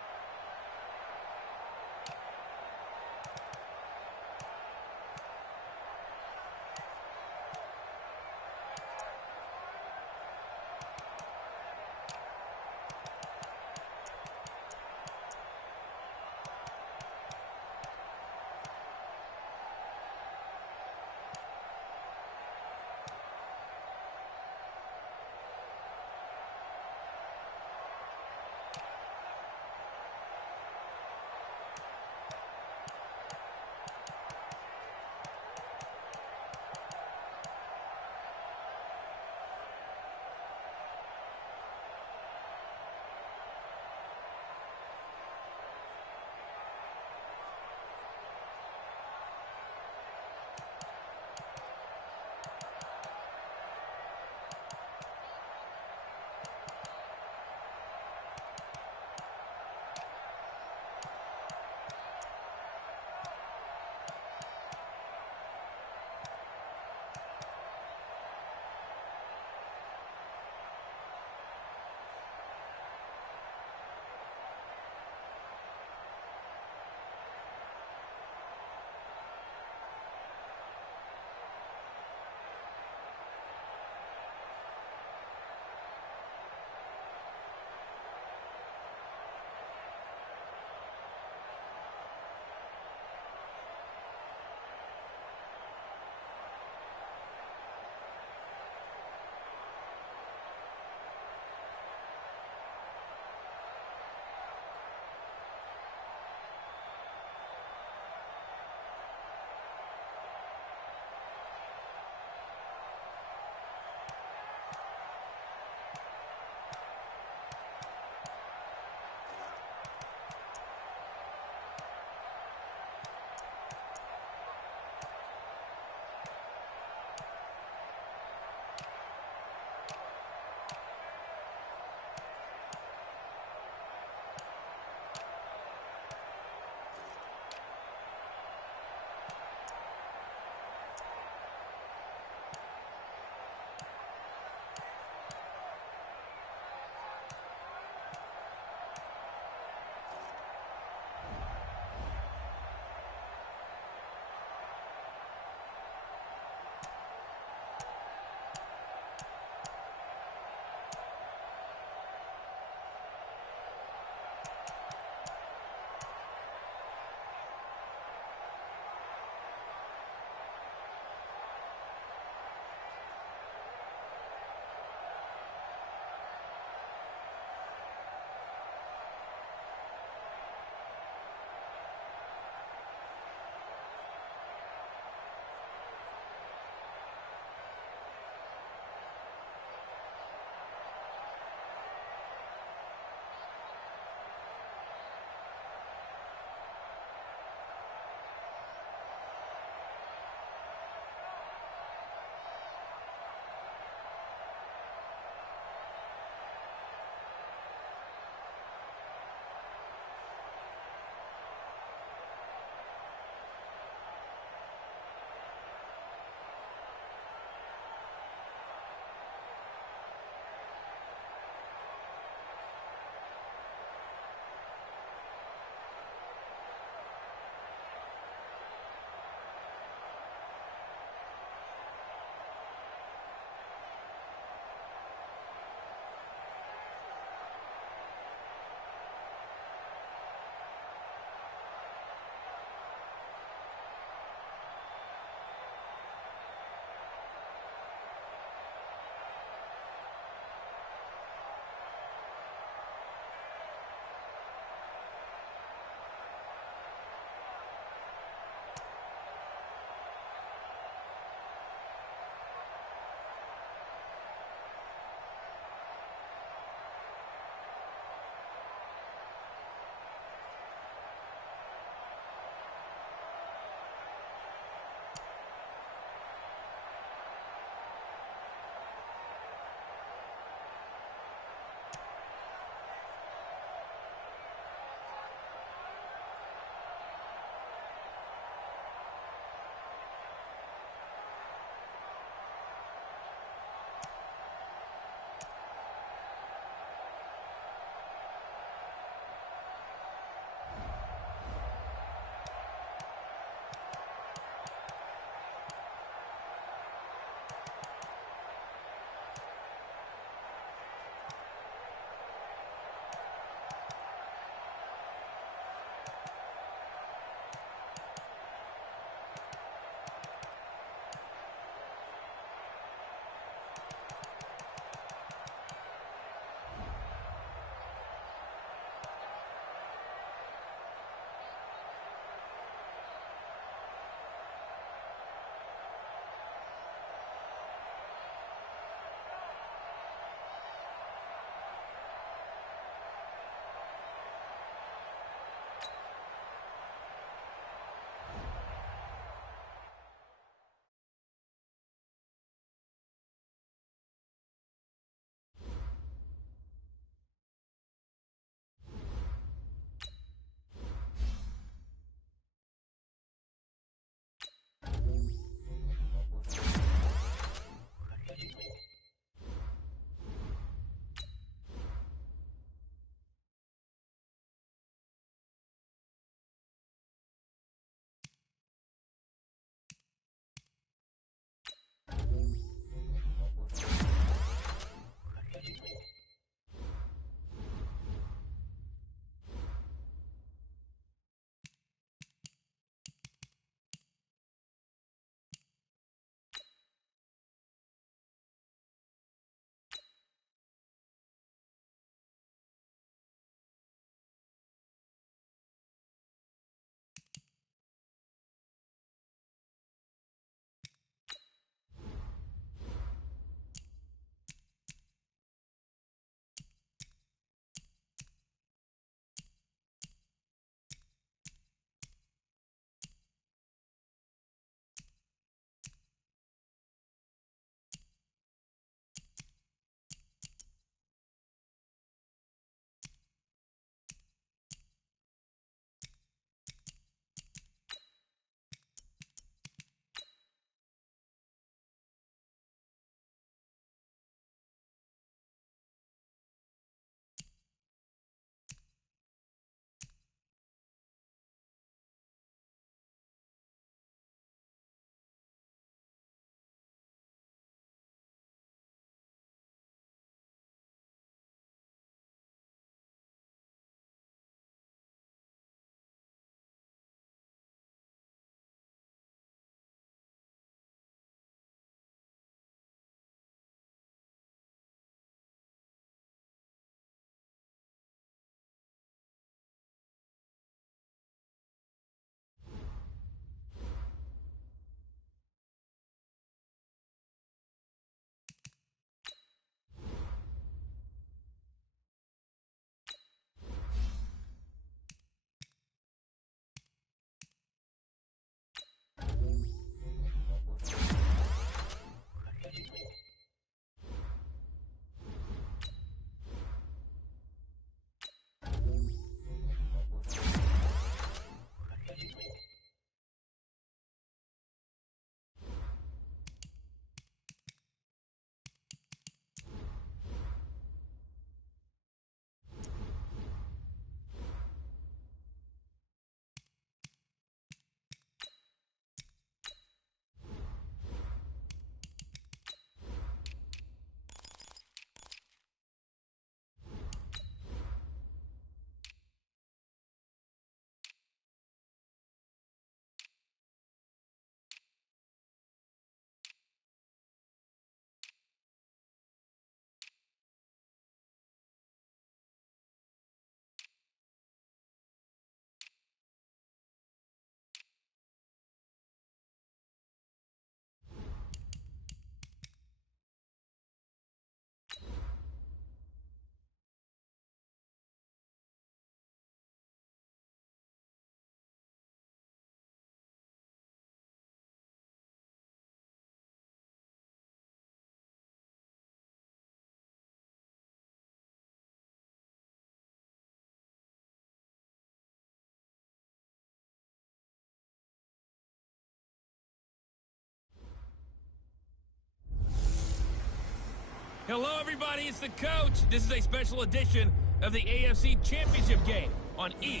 Hello, everybody. It's the coach. This is a special edition of the AFC Championship game on EA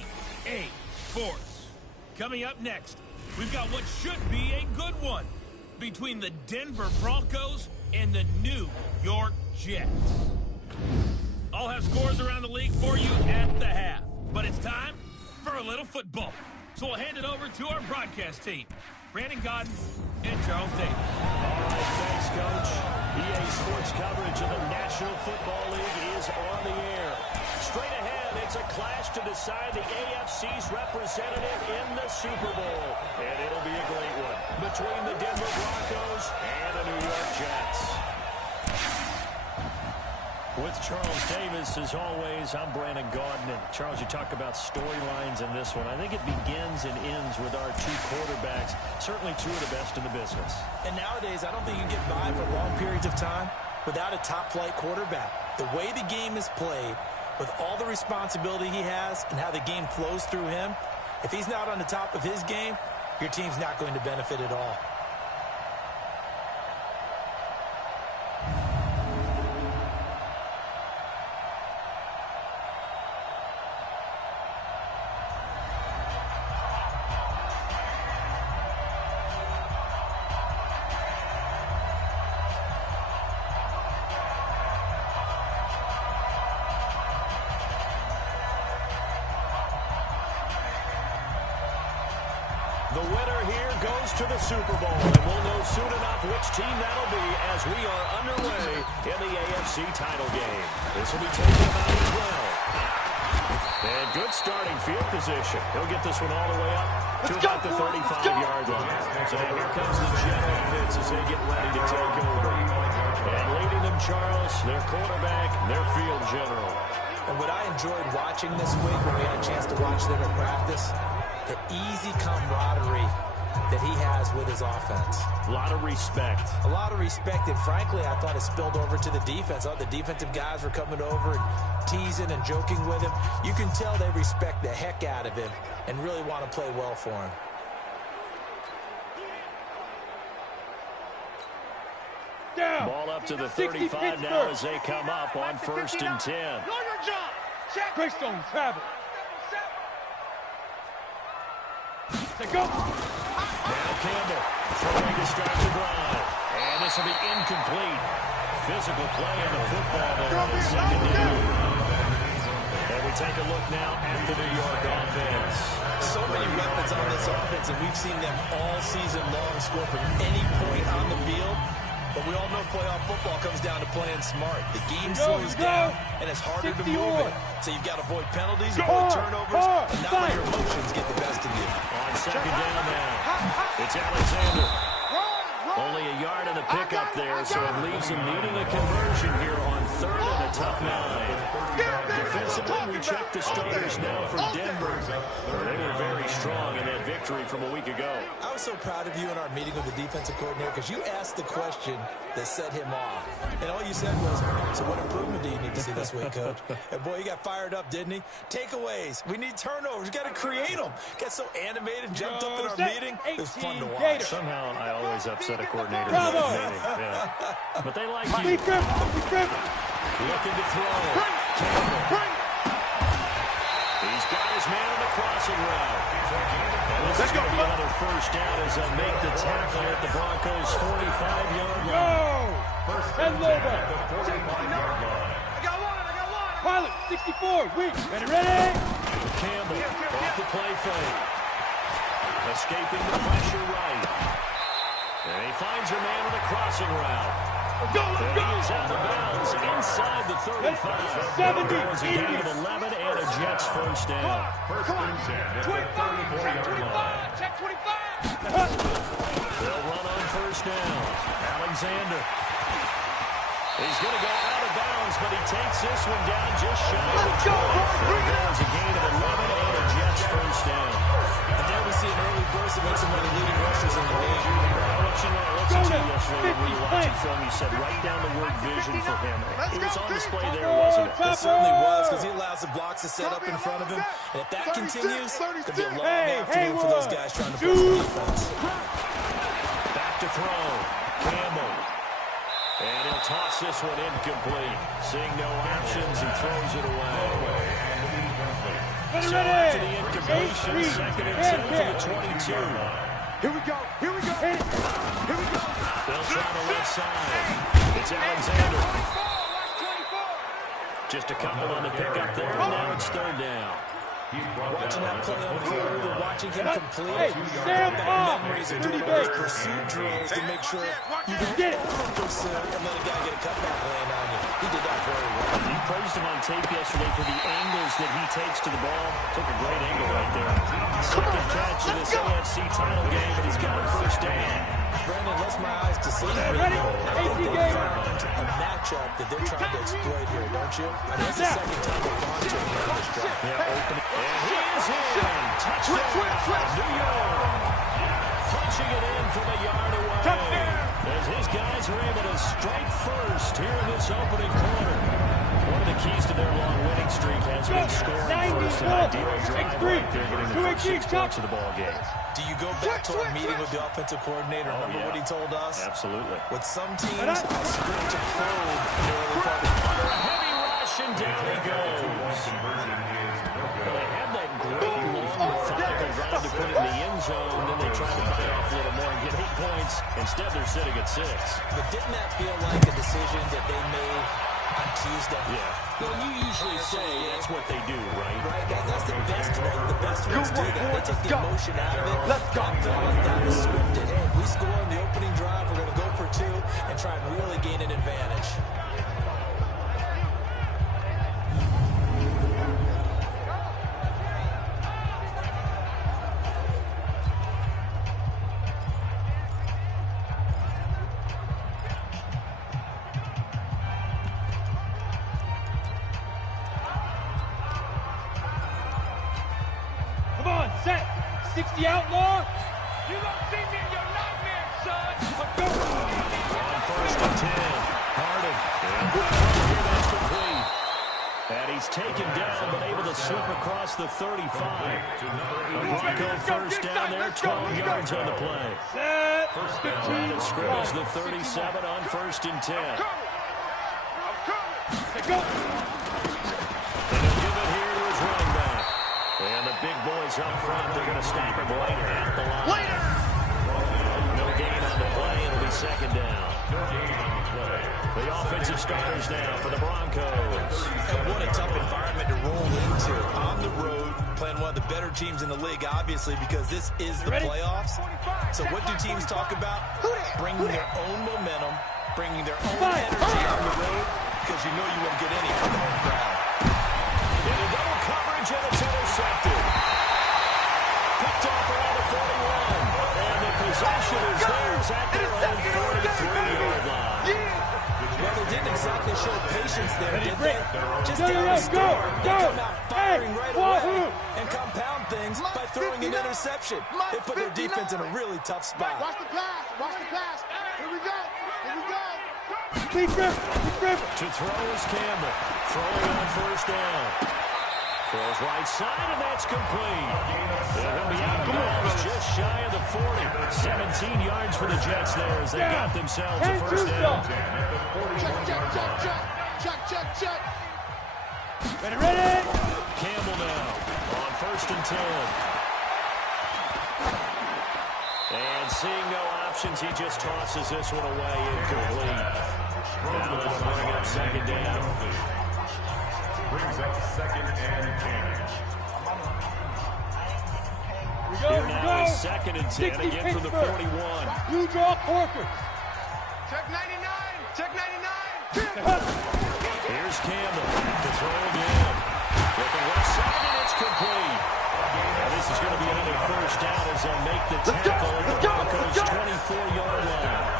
Sports. Coming up next, we've got what should be a good one between the Denver Broncos and the New York Jets. I'll have scores around the league for you at the half. But it's time for a little football. So we'll hand it over to our broadcast team, Brandon Godden and Charles Davis. All right, thanks, Coach. EA Sports coverage of the National Football League is on the air. Straight ahead, it's a clash to decide the AFC's representative in the Super Bowl. And it'll be a great one between the Denver Broncos and the New York Jets. With Charles Davis, as always, I'm Brandon Gaudin. And Charles, you talk about storylines in this one. I think it begins and ends with our two quarterbacks, certainly two of the best in the business. And nowadays, I don't think you can get by for long periods of time without a top-flight quarterback. The way the game is played, with all the responsibility he has and how the game flows through him, if he's not on the top of his game, your team's not going to benefit at all. The winner here goes to the Super Bowl, and we'll know soon enough which team that'll be as we are underway in the AFC title game. This will be taken about as well. And good starting field position. He'll get this one all the way up to about the 35-yard line. So now here comes the Jet offense as they get ready to take over. And leading them, Charles, their quarterback, their field general. And what I enjoyed watching this week when we had a chance to watch them in practice, the easy camaraderie that he has with his offense. A lot of respect. A lot of respect, and frankly, I thought it spilled over to the defense. All the defensive guys were coming over and teasing and joking with him. You can tell they respect the heck out of him and really want to play well for him. Down. Ball up to the 35 now as they come up on 1st and 10. Greystone travel. Go. Now Campbell throwing to start the drive. And this will be incomplete. Physical play in the football there on the second down. And we take a look now at the New York offense. So many weapons on this offense, and we've seen them all season long score from any point on the field. But we all know playoff football comes down to playing smart. The game slows down, and it's harder to move it. So you've got to avoid penalties, avoid turnovers, and not let your emotions get the best of you. On second down now, it's Alexander. Only a yard and a pickup there, so it leaves him needing a conversion here on 3rd and a tough 9. Defensively, we check the starters now for Denver. They were very strong in that victory from a week ago. I was so proud of you in our meeting with the defensive coordinator because you asked the question that set him off. And all you said was, so what improvement do you need to see this week, Coach? And boy, he got fired up, didn't he? Takeaways. We need turnovers. We got to create them. Got so animated, jumped up in our meeting. It was fun to watch. Somehow I always upset a coordinator in a meeting. Yeah. But they like you. Looking to throw. Campbell. He's got his man on the crossing route. And this is going to be another 1st down as they'll make the tackle at the Broncos' 45-yard line. Go! And Loba. I got one. Pilot, 64, weak. Ready? Campbell off the play fake. Escaping the pressure right. And he finds her man on the crossing route. And he is out of bounds inside the 35. 70, Broncos a gain of 11 and a Jets 1st down. 1st and 10 at the 34-yard line. Check 25. They'll run on 1st down. Alexander. He's going to go out of bounds, but he takes this one down just shy of the 20. There goes a gain of 11 and a Jets 1st down. And there we see an early burst that makes him one of the leading rushers in the league. I'll let you know. I listened to you yesterday when you were watching film. You said write down the word vision for him. It was on display there, wasn't it? It certainly was, because he allows the blocks to set up in front of him. And if that continues, there'll be a long afternoon for those guys trying to press the defense. Back to throw. Campbell. And he'll toss this one incomplete. Seeing no options, he throws it away. So after the incompletion, second and 10 for the 22. Here we go. Here we go. Here we go. They'll try the left side. It's Alexander. Just a couple on the pickup there, and now it's third down. Watching that play unfold and watching him complete, stand up. memories of doing those pursuit drills to make sure you don't Get it. 100% and let a guy get a cutback land on you. He did that very well. He praised him on tape yesterday for the angles that he takes to the ball. Took a great angle right there. Second catch in this AFC title game, and he's got a first down. Brandon, that's my eyes to see. Ready? I think AC they game. found a matchup that they're trying to exploit here, don't you? I mean, that's the second time they've gone to him on this drive. Yeah, open it. And he is in. Touchdown, New York. Punching it in from a yard away. As his guys are able to strike first here in this opening quarter. One of the keys to their long winning streak has been scoring first. An ideal drive right there, getting the first 6 points of the ball game. Do you go back to our meeting with the offensive coordinator? Remember what he told us? Absolutely. With some teams, a script to probe in the early part of the Heavy rush, and down he goes. Well, they had that great long methodical drive to put in the end zone. Then they tried to bite off a little more and get 8 points. Instead, they're sitting at 6. But didn't that feel like a decision that they made on Tuesday? Yeah. Well, you usually say that's what they do, right? Right, that's the best way. The best ones do that. They take the emotion out of it. Let's go. I felt like that was scripted. Hey, if we score on the opening drive, we're going to go for 2 and try and really gain an advantage. Come on, set. 60 outlaw. You don't see me in your nightmare, son. Let's go. On first and 10. Harden. And that's complete. And he's taken down, but able to slip across the 35. A Bronco first down there, 12 yards on the play. Set. Line of scrimmage, the 37 on first and 10. Let's go. And he'll give it here to his running back. And the big boys up front, they're going to stop him later at the line. No gain on the play, it'll be second down. The offensive starters now for the Broncos. And what a tough environment to roll into. On the road, playing one of the better teams in the league, obviously, because this is the playoffs. So what do teams talk about? Bringing their own momentum, bringing their own energy on the road, because you know you won't get any from the home crowd. In a double coverage, and it's intercepted. Picked off around the 41. And the possession is theirs at their own 43-yard line. Well, they didn't exactly show patience there, did they? Just Go, down go, the start. go, They go. come out firing Hey, right Wahoo. away and compound things by throwing an interception. They put their defense in a really tough spot. Watch the pass. Watch the pass. Here we go. Here we go. Keep grip. Keep grip. To throw is Campbell. Throwing on first down. Throws right side, and that's complete. They'll be out of bounds just shy of the 40. 17 yards for the Jets there as they got themselves a first down. Check. Ready. Campbell now on first and 10. And seeing no options, he just tosses this one away incomplete. Now that'll bring up second down. Brings up second and 10. Here now is second and 10 again from the 41. You draw Corker. Check 99. Check 99. Here's Campbell to throw again. With the left side, and it's complete. Now this is going to be another first down as they'll make the tackle at the Broncos' 24-yard line.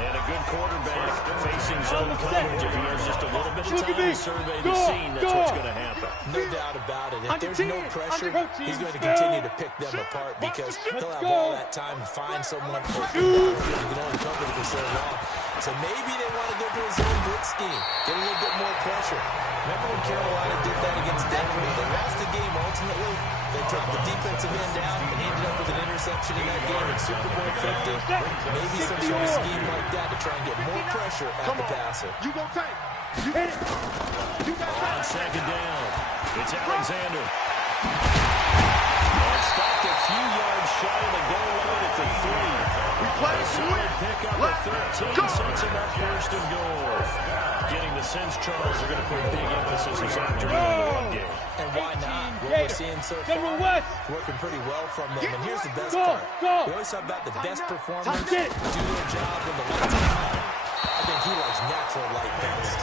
And a good quarterback facing zone coverage. If he has just a little bit of time to survey the scene, that's what's going to happen. No doubt about it. If there's no pressure, he's going to continue to pick them apart because he'll have all that time to find someone open. You can only cover it for so long. So maybe they want to go to a zone blitz scheme, get a little bit more pressure. Remember when Carolina did that against Denver? They lost the game ultimately. They dropped the defensive end down and ended up with an interception in that game in Super Bowl 50. Maybe some sort of scheme like that to try and get more pressure at the passer. You gonna take. You Hit it. You got On that. second down, it's Alexander. And stopped a few yards shy of the goal line at the 3. We play A to solid win. pickup of 13 sets him up first and goal. Getting the sense Charles are going to put big emphasis this afternoon in the run game. And why not? What we're seeing so General far, West. working pretty well from them. And here's the best Go, part. go. We always talk about the best performers do Get it. their job when the lights are on. I think he likes natural light best.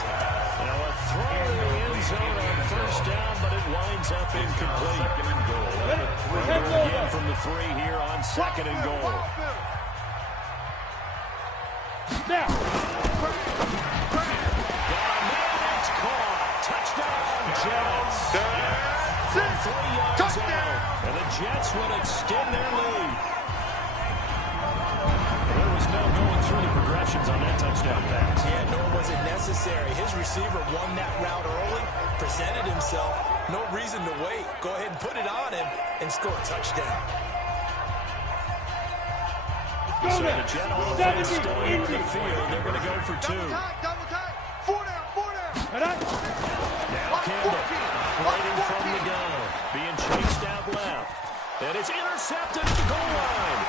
Now a throw in the end zone on first down, but it winds up incomplete. Runner again from the 3 here on second and goal. Now. It's caught. Touchdown, Jets. From 3 yards out. And the Jets will extend their lead. There was no going through the progressions on that touchdown pass. Yeah, nor was it necessary. His receiver won that route early, presented himself. No reason to wait. Go ahead and put it on him and score a touchdown. So the Jet offense still in the field. They're going to go for 2. Double time. 4 down. 4 down. Now Campbell, waiting from the gun, being chased out left. And it's intercepted at the goal line.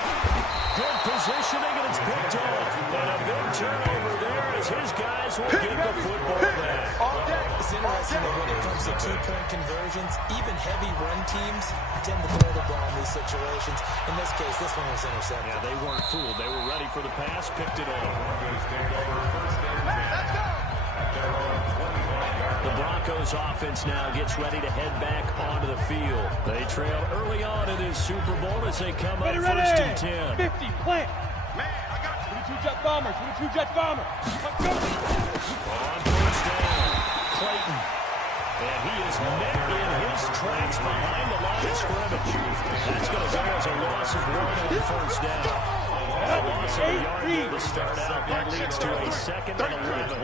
Good positioning, and it's picked off. And a big turnover there as his guys will get the football back. It's interesting that when it comes to two-point conversions, even heavy run teams tend to throw the ball in these situations. In this case, this one was intercepted. Yeah, they weren't fooled. They were ready for the pass, picked it off. The Broncos offense now gets ready to head back onto the field. They trail early on in this Super Bowl as they come up first and 10. 50, plant. Man, I got you. 22 Jet Bombers, 22 Jet Bombers. Let's go. On first down, Clayton. And he is met in his tracks behind the line of scrimmage. That's going to go as a loss of 1 on first down. A loss of a yard here to start out. That leads to a 2nd and 11.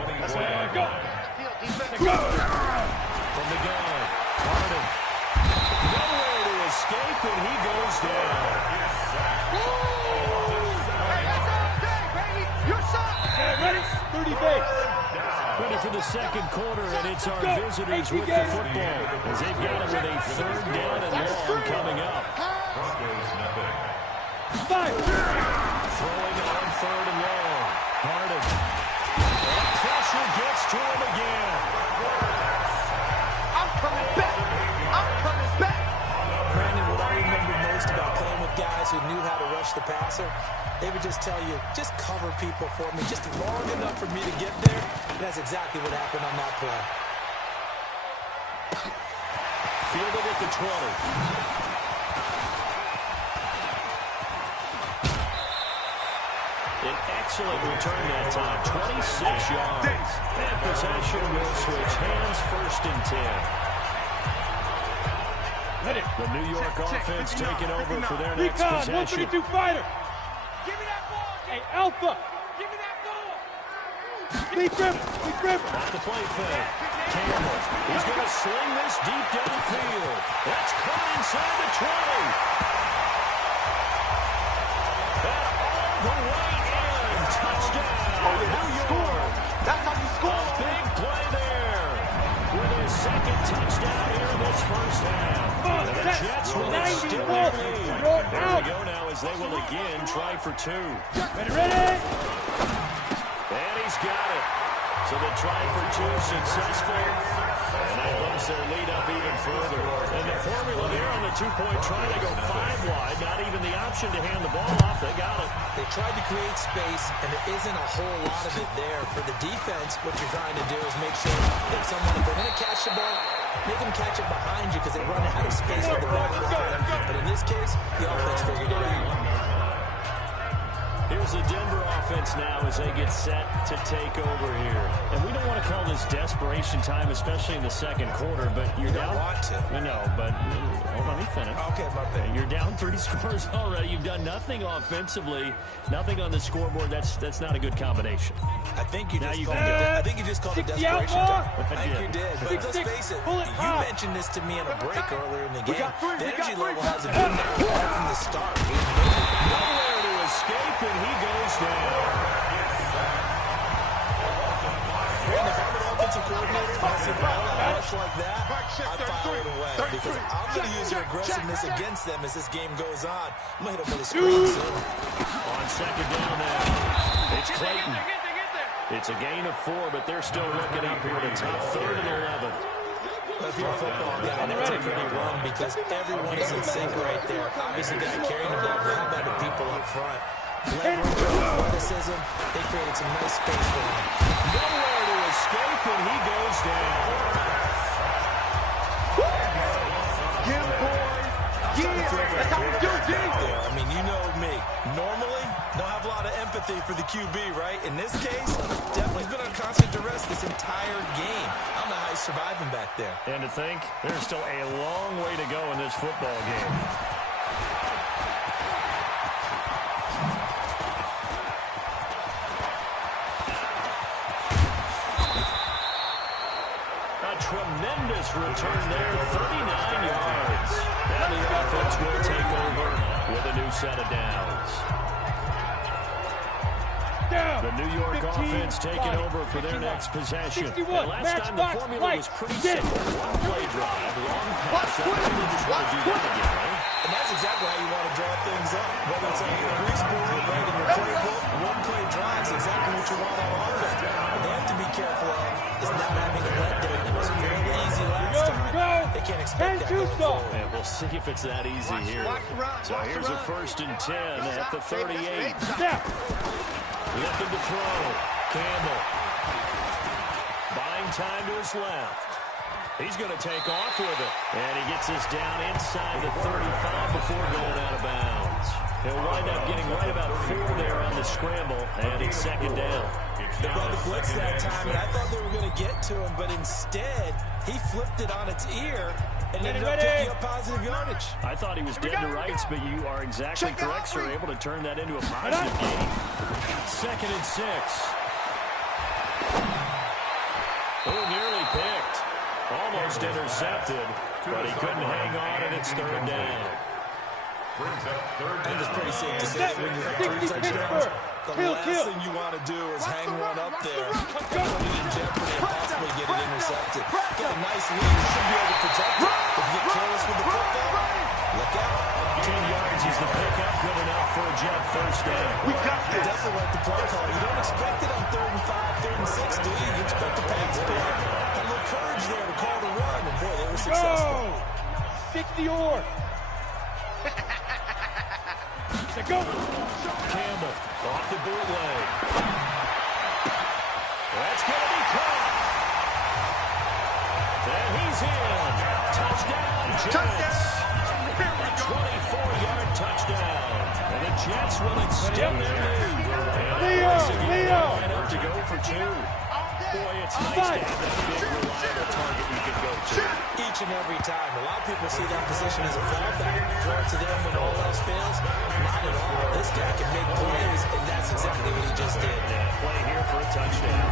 Go. From the gun, Harden. Nowhere to escape, and he goes down. Hey, that's all day, baby. You're shot. Ready? 30 base. Ready for the second quarter, and it's our visitors with the football as they've got it with a 3rd down and long coming up. 5. Throwing on 3rd and long. Harden. And pressure gets to him again. I'm coming back. I'm coming back. Brandon, what I remember most about playing with guys who knew how to rush the passer, they would just tell you, just cover people for me, just long enough for me to get there. And that's exactly what happened on that play. Fielded at the 20. An excellent return that time, 26 yards. And possession will switch hands, 1st and 10. The New York offense taking over for their next Recon, possession. 132 fighter. Give me that ball. Hey, Alpha. Give me that ball. Lead grip. Lead grip. Off the play fake. Campbell. He's going to sling this deep downfield. That's caught inside the 20. And all the way in. Touchdown. New York. That's how you A score. big play there. With his 2nd touchdown here in this first half. And the Jets will extend their lead. There we go now as they will again try for 2. Ready? And he's got it. So the try for 2 successful. And that bumps their lead up even further. And the formula there on the 2-point try, they go 5 wide. Not even the option to hand the ball off. They got it. They tried to create space, and there isn't a whole lot of it there. For the defense, what you're trying to do is make sure that if they're going to catch the ball, make them catch it behind you because they run out of space with the ball. But in this case, the offense figured it out. Here's the Denver offense now as they get set to take over here. And we don't want to call this desperation time, especially in the second quarter, but you're down. Want to. No, but hold on, let me finish. Okay, my bad. You're down 3 scores already. You've done nothing offensively, nothing on the scoreboard. That's not a good combination. I think you Now just you called can- it. I think you just called it 60 out desperation more. time. I think you did. But let's 6-6. face it, Pull it you up. mentioned this to me in a break earlier in the game. got three. The We got energy three. level hasn't been there right from the start. Nowhere to escape, and he goes down. I see ball rush like that, I file it away because I'm going to use your aggressiveness against them as this game goes on. I'm going to hit them with a screen soon. On second down now, it's Clayton. It's a gain of 4, but they're still looking up here at a top 3rd and 11. If you're a football guy, that's a pretty run because everyone is in sync right there. Obviously, the guy carrying the ball, how about the people up front? Leverage, athleticism, they created some nice space for him. Nowhere to escape, and he goes down. Get him, boys. That's how we do it, I mean, you know me. Normally, don't have a lot of empathy for the QB, right? In this case, definitely been on constant duress this entire game. I don't know how he's surviving back there. And to think, there's still a long way to go in this football game. A tremendous return there, 39 yards. And the offense will take over with a new set of downs. The New York 15, offense taking over for their 61, next possession. 61, Last match time the box, formula right, was pretty sit. simple. One play drive, long pass. That way they just want to do that again, right? And that's exactly how you want to draw things up. Whether it's on your grease board, right, in your playbook, one-play drives, exactly what you want on offense. What they have to be careful of is not having a letdown. It was fairly easy last time. They can't expect that going forward. And we'll see if it's that easy here. So here's a 1st and 10 at the 38. Snap. Looking to throw. Campbell. Buying time to his left. He's going to take off with it. And he gets us down inside the 35 before going out of bounds. He'll wind up getting right about 4 there on the scramble, and it's 2nd down. They brought the blitz that time, and I thought they were going to get to him, but instead, he flipped it on its ear and ended up picking up positive yardage. I thought he was dead to rights, but you are exactly correct, sir. Able to turn that into a positive gain. 2nd and 6. Oh, nearly picked. Almost intercepted, but he couldn't hang on, and it's 3rd down. I think it's pretty safe to say that when you're at 3 touchdowns, the last thing you want to do is hang one up there, put it in jeopardy, and possibly get it intercepted. Got a nice lead, you should be able to protect it. If you get careless with the football, look out. 10 yards is the pickup, good enough for a Jet 1st down. We got this. Definitely like the play call. You don't expect it on 3rd and 5, 3rd and 6, do you? You expect the pass play. Got a little courage there to call the run, and boy, they were successful. 60 or. Go. Campbell off the bootleg. That's going to be caught. And he's in. Touchdown, Jets. A 24-yard touchdown. And the Jets will extend their lead. And Leo line up to go for 2. Boy, it's nice to have that big, reliable target you can go to. Each and every time. A lot of people see that position as a fallback. Throw it to them when all else fails. Not at all. This guy can make plays, and that's exactly what he just did. Yeah, play here for a touchdown.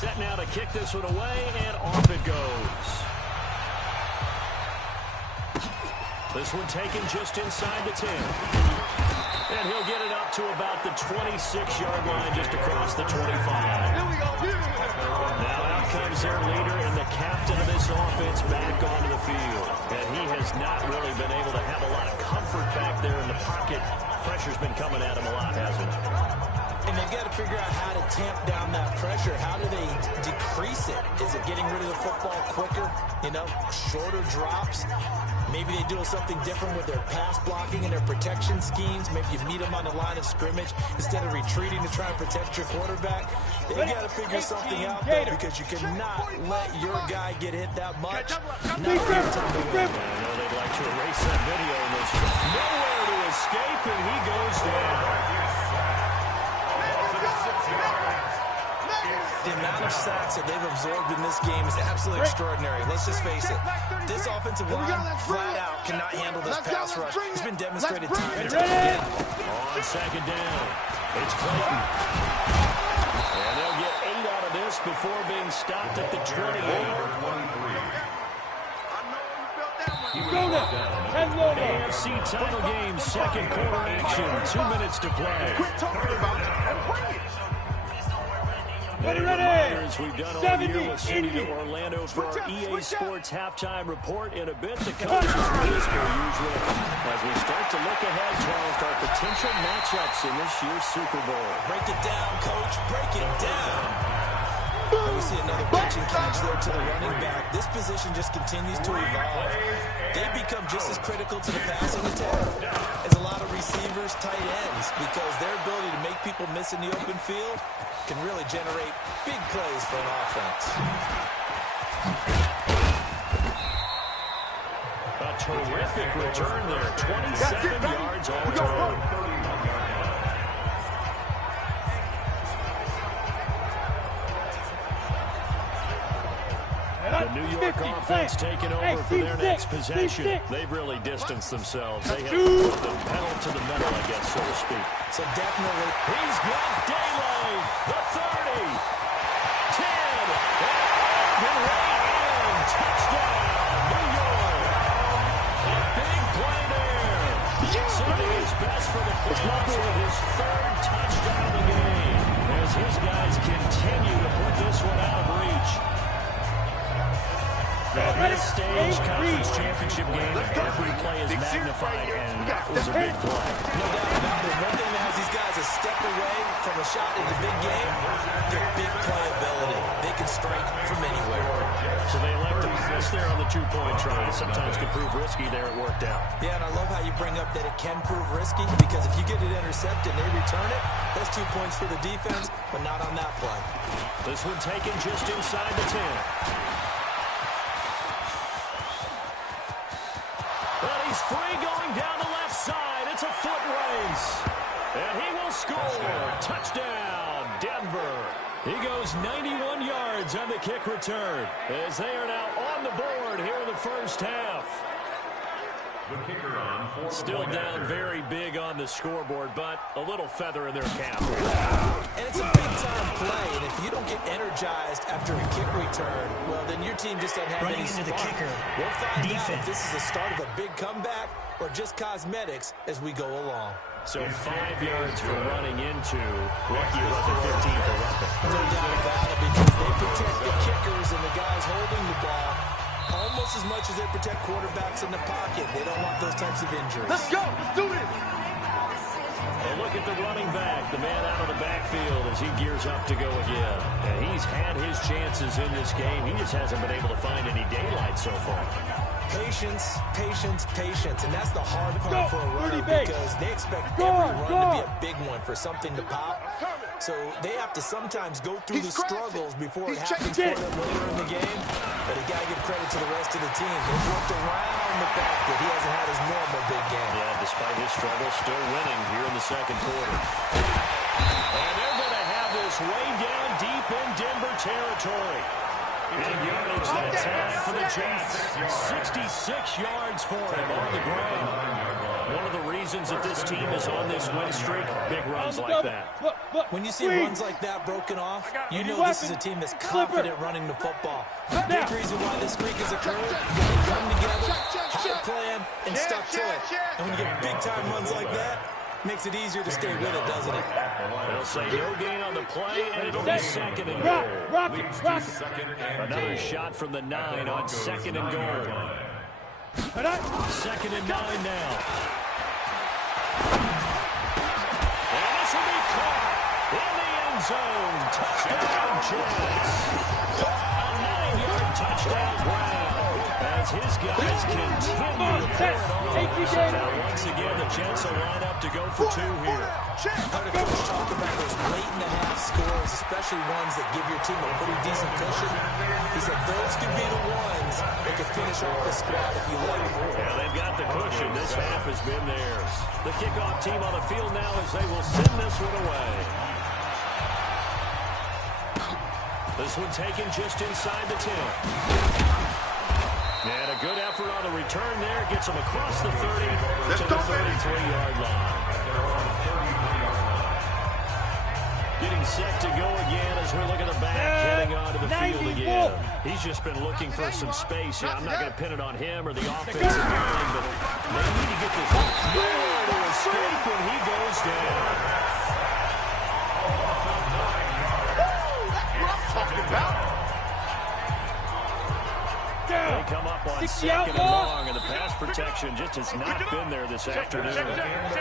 Set now to kick this one away, and off it goes. This one taken just inside the 10. And he'll get it up to about the 26-yard line, just across the 25. Now out comes their leader and the captain of this offense back onto the field. And he has not really been able to have a lot of comfort back there in the pocket. Pressure's been coming at him a lot, hasn't it? And they've got to figure out how to tamp down that pressure. How do they decrease it? Is it getting rid of the football quicker? You know, shorter drops? Maybe they do something different with their pass blocking and their protection schemes. Maybe you meet them on the line of scrimmage instead of retreating to try and protect your quarterback. They've got to figure something out, though, because you cannot let your guy get hit that much. Not every time they win. I know they'd like to erase that video in this. Nowhere to escape, and he goes down. The amount of sacks that they've absorbed in this game is absolutely extraordinary. Let's just face it. This offensive line, flat out, cannot handle this pass rush. It's been demonstrated time and time again. On 2nd down, it's Clayton. And they'll get 8 out of this before being stopped at the 28. Go now. AFC title game, second quarter action, 2 minutes to play. Quit talking about it and bring it. Many reminders we've done all year with City to Orlando for our EA Sports halftime report. In a bit, the coaches with us per usual as we start to look ahead, Charles, to our potential matchups in this year's Super Bowl. Break it down, coach. Break it down. And we see another pitching catch there to the running back. This position just continues to evolve. They become just as critical to the passing attack as a lot of receivers, tight ends, because their ability to make people miss in the open field can really generate big plays for an offense. A terrific return there, 27 yards all total. The New York offense taking over for their next possession. They've really distanced themselves. They have put the pedal to the metal, I guess, so to speak. So definitely, he's got daylight. The 30, 10, and right in. Touchdown, New York. A big play there. Sending his best for the playoffs with his third touchdown of the game as his guys continue to put this one out of reach. At this stage, conference championship game, every play is magnified, and that was a big play. No doubt about it. One thing that has these guys a step away from a shot in the big game, their big playability. They can strike from anywhere. So they elect to pass there on the two-point try. Sometimes could prove risky there. It worked out. Yeah, and I love how you bring up that it can prove risky, because if you get it intercepted and they return it, that's 2 points for the defense, but not on that play. This one taken just inside the 10. But he's free going down the left side. It's a foot race. And he will score. Touchdown, Denver. He goes 91 yards on the kick return as they are now on the board here in the first half. The kicker on for Still down very big on the scoreboard, but a little feather in their cap. And it's a big-time play, and if you don't get energized after a kick return, well, then your team just doesn't have any spark. Into the kicker. We'll find out if this is the start of a big comeback or just cosmetics as we go along. So 5 yards for running into. Lucky it wasn't 15 for roughing. No doubt about it, because they protect the kickers and the guys holding the ball almost as much as they protect quarterbacks in the pocket. They don't want those types of injuries. Let's go. Let's do this. A look at the running back, the man out of the backfield as he gears up to go again. And he's had his chances in this game. He just hasn't been able to find any daylight so far. Patience, patience, patience. And that's the hard part for a runner, because they expect every run to be a big one for something to pop. So they have to sometimes go through the struggles before it happens for them later in the game. But you got to give credit to the rest of the team. They've worked around the fact that he hasn't had his normal big game. Yeah, despite his struggle, still winning here in the second quarter. And they're going to have this way down deep in Denver territory. Big yardage that time for the Jets. 66 yards for him on the ground. One of the reasons that this team is on this win streak, big runs like that. When you see runs like that broken off, you know this is a team that's confident running the football. Big reason why this streak has occurred. They come together, had a plan, and stuck to it. And when you get big-time runs like that, makes it easier to stay with it, doesn't it? They'll say no gain on the play, and it'll be second and goal. Another shot from the 9 on second and goal. Second and 9 now. And this will be caught in the end zone. Touchdown, Jets. A 9-yard touchdown Brown as his guys continue to pour it on. Now, once again, the Jets will line up to go for 2 here. How do coach talk about those late-in-the-half scores, especially ones that give your team a pretty decent cushion? He said those could be the ones that could finish off the squad if you like. Yeah, they've got the cushion. This half has been theirs. The kickoff team on the field now as they will send this one away. This one taken just inside the 10. And a good effort on the return there. Gets him across the 30 to the 33-yard line. Getting set to go again as we look at the back, heading onto the field again. He's just been looking for some space. Yeah, I'm not going to pin it on him or the offensive line, but they need to get this nowhere to escape when he goes down. They come up on second and long, and the pass protection just has not been there this afternoon.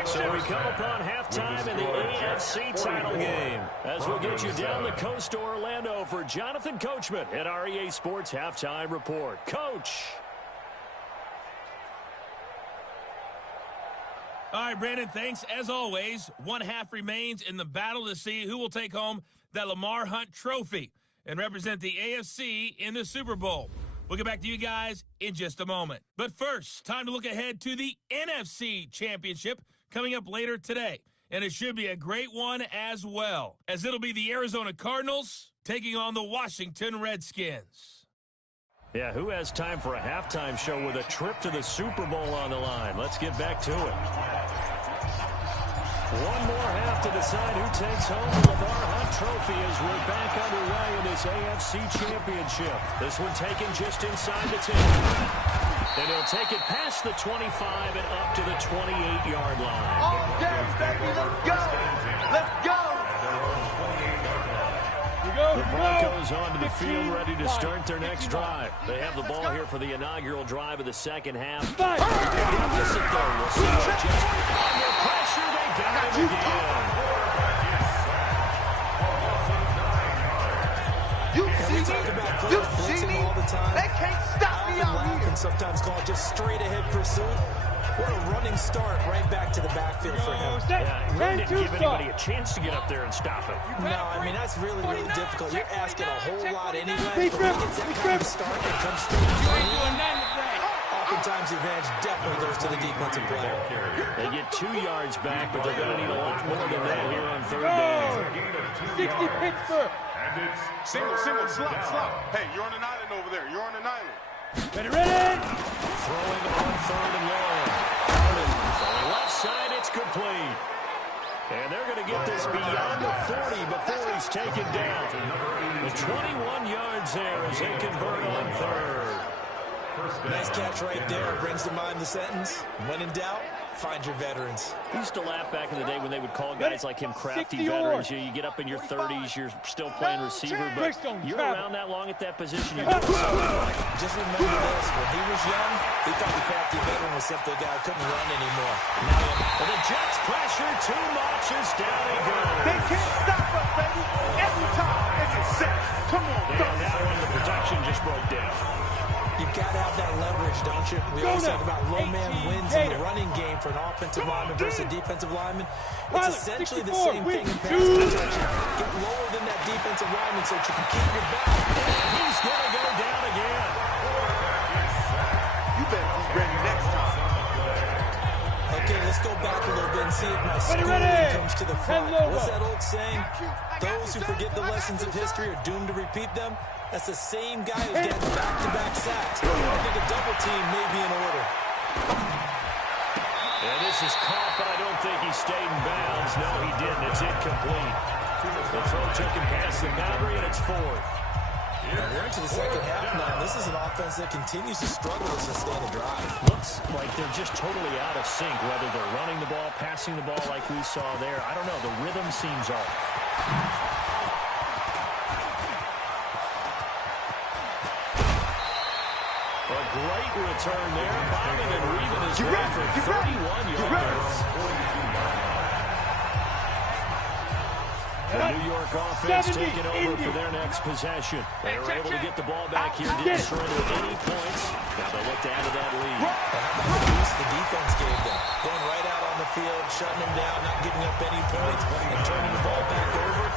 So we come upon halftime in the AFC title game, as we'll get you down the coast to Orlando for Jonathan Coachman at our EA Sports Halftime Report. Coach. All right, Brandon, thanks. As always, one half remains in the battle to see who will take home that Lamar Hunt trophy and represent the AFC in the Super Bowl. We'll get back to you guys in just a moment. But first, time to look ahead to the NFC Championship coming up later today. And it should be a great one as well, as it'll be the Arizona Cardinals taking on the Washington Redskins. Yeah, who has time for a halftime show with a trip to the Super Bowl on the line? Let's get back to it. One more half to decide who takes home the Lamar Hunt trophy as we're back underway in this AFC Championship. This one taken just inside the 10. And he'll take it past the 25 and up to the 28-yard line. All gas, baby, let's go! Let's go! The Broncos onto the field ready to start their next drive. They have the ball here for the inaugural drive of the second half. Deficit there. We'll see what just under pressure. They got him again. You see me? They can't stop me out here. And sometimes call it just straight ahead pursuit. What a running start right back to the backfield for him. Yeah, he really didn't give anybody a chance to get up there and stop him. No, I mean, that's really, really difficult. You're asking a whole lot anyway. But when he gets that kind of start and comes straight to you, oftentimes the advantage definitely goes to the defensive player. They get 2 yards back, but they're going to need a lot more than that here on third down. 60 Pittsburgh. Single, slop. Hey, you're on an island over there. You're on an island. Ready. Throwing on third and long. On the left side, it's complete. And they're going to get this beyond the 40 before he's taken down. The 21 yards there as they convert on third. Nice catch right there. Brings to mind the sentence. When in doubt, find your veterans. We used to laugh back in the day when they would call guys like him crafty veterans. You get up in your 30s, you're still playing receiver, but you're around that long at that position. You're doing something right. Just remember this. When he was young, he thought the crafty veteran was simply a guy who couldn't run anymore. And the Jets pressure too much as down he goes. They can't stop us, baby. Every time it's a set. Come on, go. And that one, the protection just broke down. You've got to have that leverage, don't you? We always talk about low man wins in the running game for an offensive lineman versus a defensive lineman. It's essentially the same thing in pass protection. Get lower than that defensive lineman so that you can keep your back. And he's going to go down again. You better be ready next time. Okay, let's go back a little bit and see if my schooling comes to the front. What's that old saying? Those who forget the lessons of history are doomed to repeat them. That's the same guy who's getting back-to-back sacks. I think a double team may be in order. And this is caught, but I don't think he stayed in bounds. No, he didn't. It's incomplete. The throw took him past the boundary, and it's fourth. Now we're into the second half now. This is an offense that continues to struggle to sustain a drive. Looks like they're just totally out of sync, whether they're running the ball, passing the ball like we saw there. I don't know. The rhythm seems off. A great return there. Bobbing and weaving his way for 31 yards. The New York offense taking over for their next possession. They were able to get the ball back here, didn't surrender any points. Now they look to add to that lead. How about the defense gave them? Going right out on the field, shutting them down, not giving up any points, and turning the ball back over.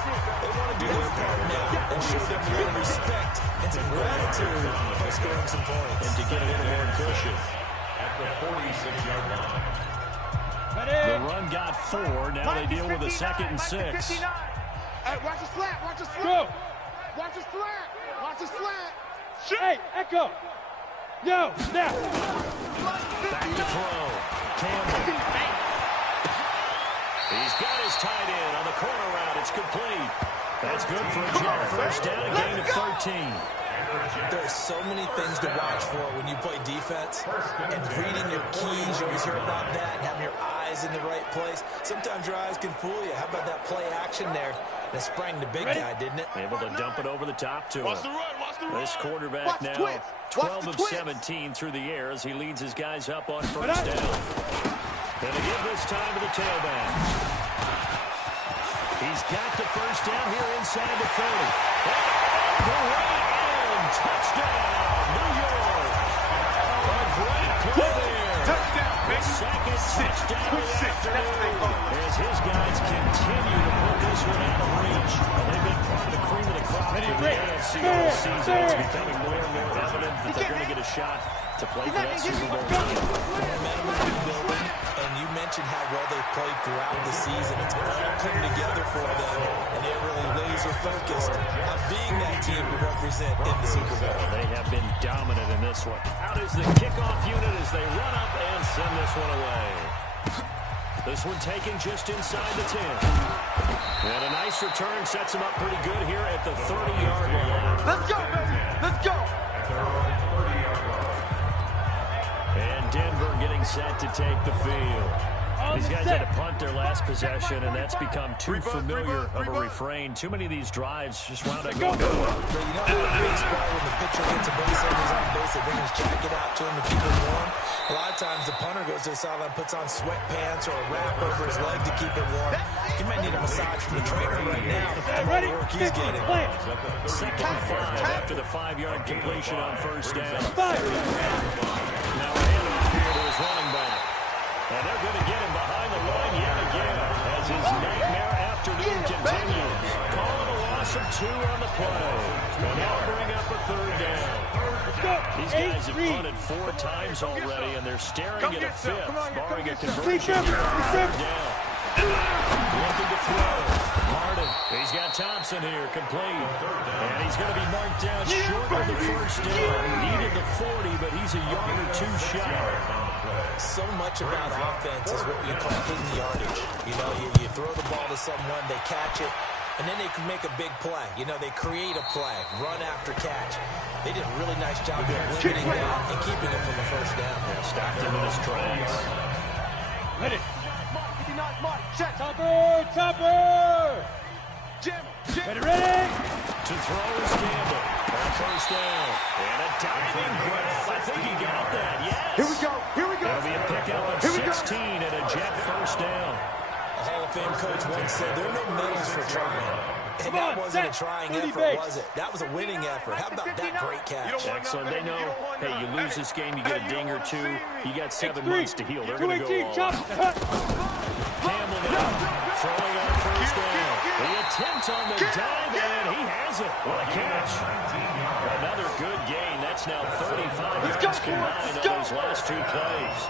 They want to do their part now and show them real respect and some gratitude by scoring some points. And to get a little more cushion. At the 46-yard line. The run got 4. Now they deal with a 2nd and 6. Hey, watch the slant. Watch the slant. Go. Watch the slant. Watch the slant. Hey, Echo. Yo, snap. Back to throw. Campbell. He's got his tight end on the corner route. It's complete. That's good for a Jet first down, a gain of 13. There are so many things to watch for when you play defense, and reading your keys. You always hear about that, and having your eyes in the right place. Sometimes your eyes can fool you. How about that play action there? That sprang the big guy, didn't it? Able to dump it over the top to him. Watch the run, watch the run. This quarterback now 12 of 17 through the air as he leads his guys up on first down. And they give this time to the tailback. He's got the first down here inside the 30. Touchdown, New York. A great play there. Touchdown, baby. Second touchdown of the afternoon as his guys continue to put this one out of reach. They've been part of the cream of the crop in the AFC all season. It's becoming more and more evident that they're going to get a shot to play for that Super Bowl game. Momentum has been building, and you mentioned how well they've played throughout the season. It's all come together for them, and they're really laser focused on being that team to represent in the Super Bowl. They have been dominant in this one. Out is the kickoff unit as they run up and send this one away. This one taken just inside the 10. And a nice return sets him up pretty good here at the 30-yard line. Let's go, baby. Let's go. And Denver getting set to take the field. These guys had to punt their last possession, and that's become too familiar of a refrain. Too many of these drives just wound up going nowhere. But you know how it is when the pitcher gets a base and he's on base, they bring his jacket out to him to keep it warm. A lot of times the punter goes to the sideline, puts on sweatpants or a wrap over his leg to keep it warm. You might need a massage from the trainer right now. Ready? The work he's getting. Second and 5 after the 5-yard completion on first down. Now a handoff here to his running back. And they're going to get him behind the line yet again as his nightmare afternoon continues. Calling a loss of 2 on the play. And now bring up a third down. These guys have punted 4 times already, and they're staring at a fifth, barring a conversion. Third down. Looking to throw. Harden. He's got Thompson here, complete. And he's going to be marked down short of the first down. Needed the 40, but he's a yard or 2 shy. So much about offense is what you call hidden yardage. You know, you throw the ball to someone, they catch it, and then they can make a big play. You know, they create a play, run after catch. They did a really nice job of limiting that and keeping it from the first down. Yeah, stopped him in his tracks. Ready? Check. Topper! Jam. Ready? To throw is Campbell on first down. And a diving grab. I think he got that, yes. Here we go. It'll be a pickup of 16 and a Jet first down. A Hall of Fame coach once said, there are no medals for trying. And that wasn't a trying effort, was it? That was a winning effort. How about that great catch? Excellent. They know, hey, you lose this game, you get a ding or 2. You got 7 months to heal. They're going to go all out. Campbell now throwing on first down. The attempt on the dive, and he has it. What a catch. Another good gain. That's now 35 yards combined on those last 2 plays.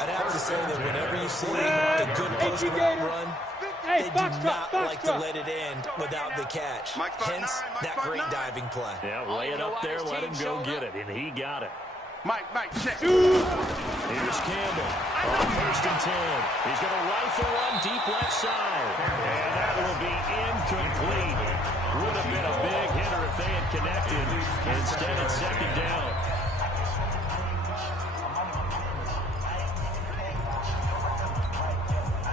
I'd have to say that whenever you see a good post-route run, they do not like to let it end without the catch. Hence, that great diving play. Yeah, lay it up there, let him go get it, and he got it. Mike, check. Here's Campbell on first and 10. He's going to rifle one deep left side. And that will be incomplete. Would have been a big hitter if they had connected. Instead, it's second down.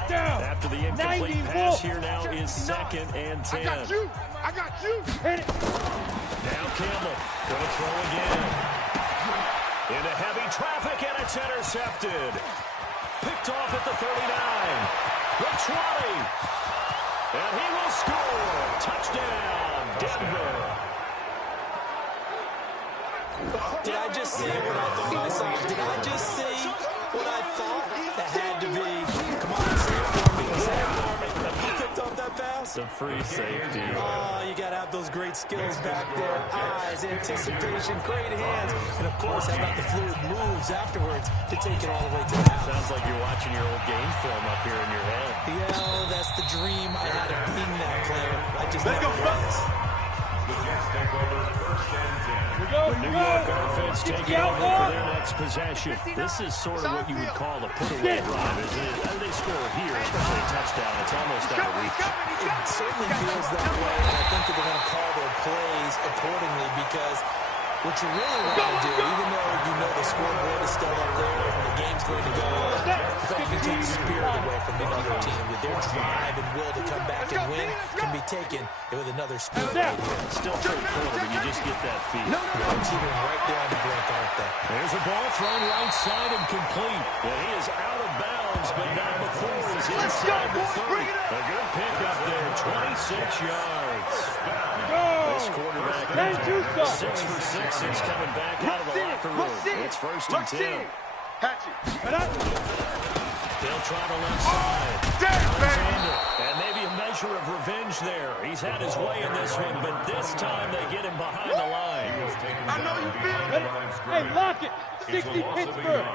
After the incomplete pass here now is second and 10. I got you. Hit it. Now Campbell going to throw again. Into heavy traffic, and it's intercepted. Picked off at the 39. The 20. And he will score. Touchdown, Denver. Did I just see what I thought I saw? Did I just see what I thought? That had to be. Come on, say it for me. Say it for me. He picked off that pass. The free safety. Oh, you got to have those great skills back there. Eyes, anticipation, great hands. And, of course, how about the fluid moves afterwards to take it all the way to the house. Sounds like you're watching your old game film up here in your head. Yeah, that's the dream I had of being that player. I just never was. The Jets take over 1st and 10. The New York offense taking over for their next possession. This is sort of what you would call a put-away drive, isn't it? As they score here, especially a touchdown, it's almost out of reach. It certainly feels that way, and I think that they're going to call their plays accordingly because what you really want to do, even though you know the scoreboard is still up there and the game's going to go on, I think you can take the spirit away from the other team. That their drive and will to come back and win can be taken with another spirit right here. Still third quarter, but you just get that feel. They're teetering right there on the brink, aren't they? There's a ball thrown right side and complete. Well, he is out of bounds, but not before he's inside the 30. A good pickup there, 26 yards. This quarterback, 6 for 6 since coming back out of the locker room. It's 1st and 10. They'll try the left side. And maybe a measure of revenge there. He's had his way in this one, but this time they get him behind the line. I know you feel it. Hey, lock it. 60 Pittsburgh.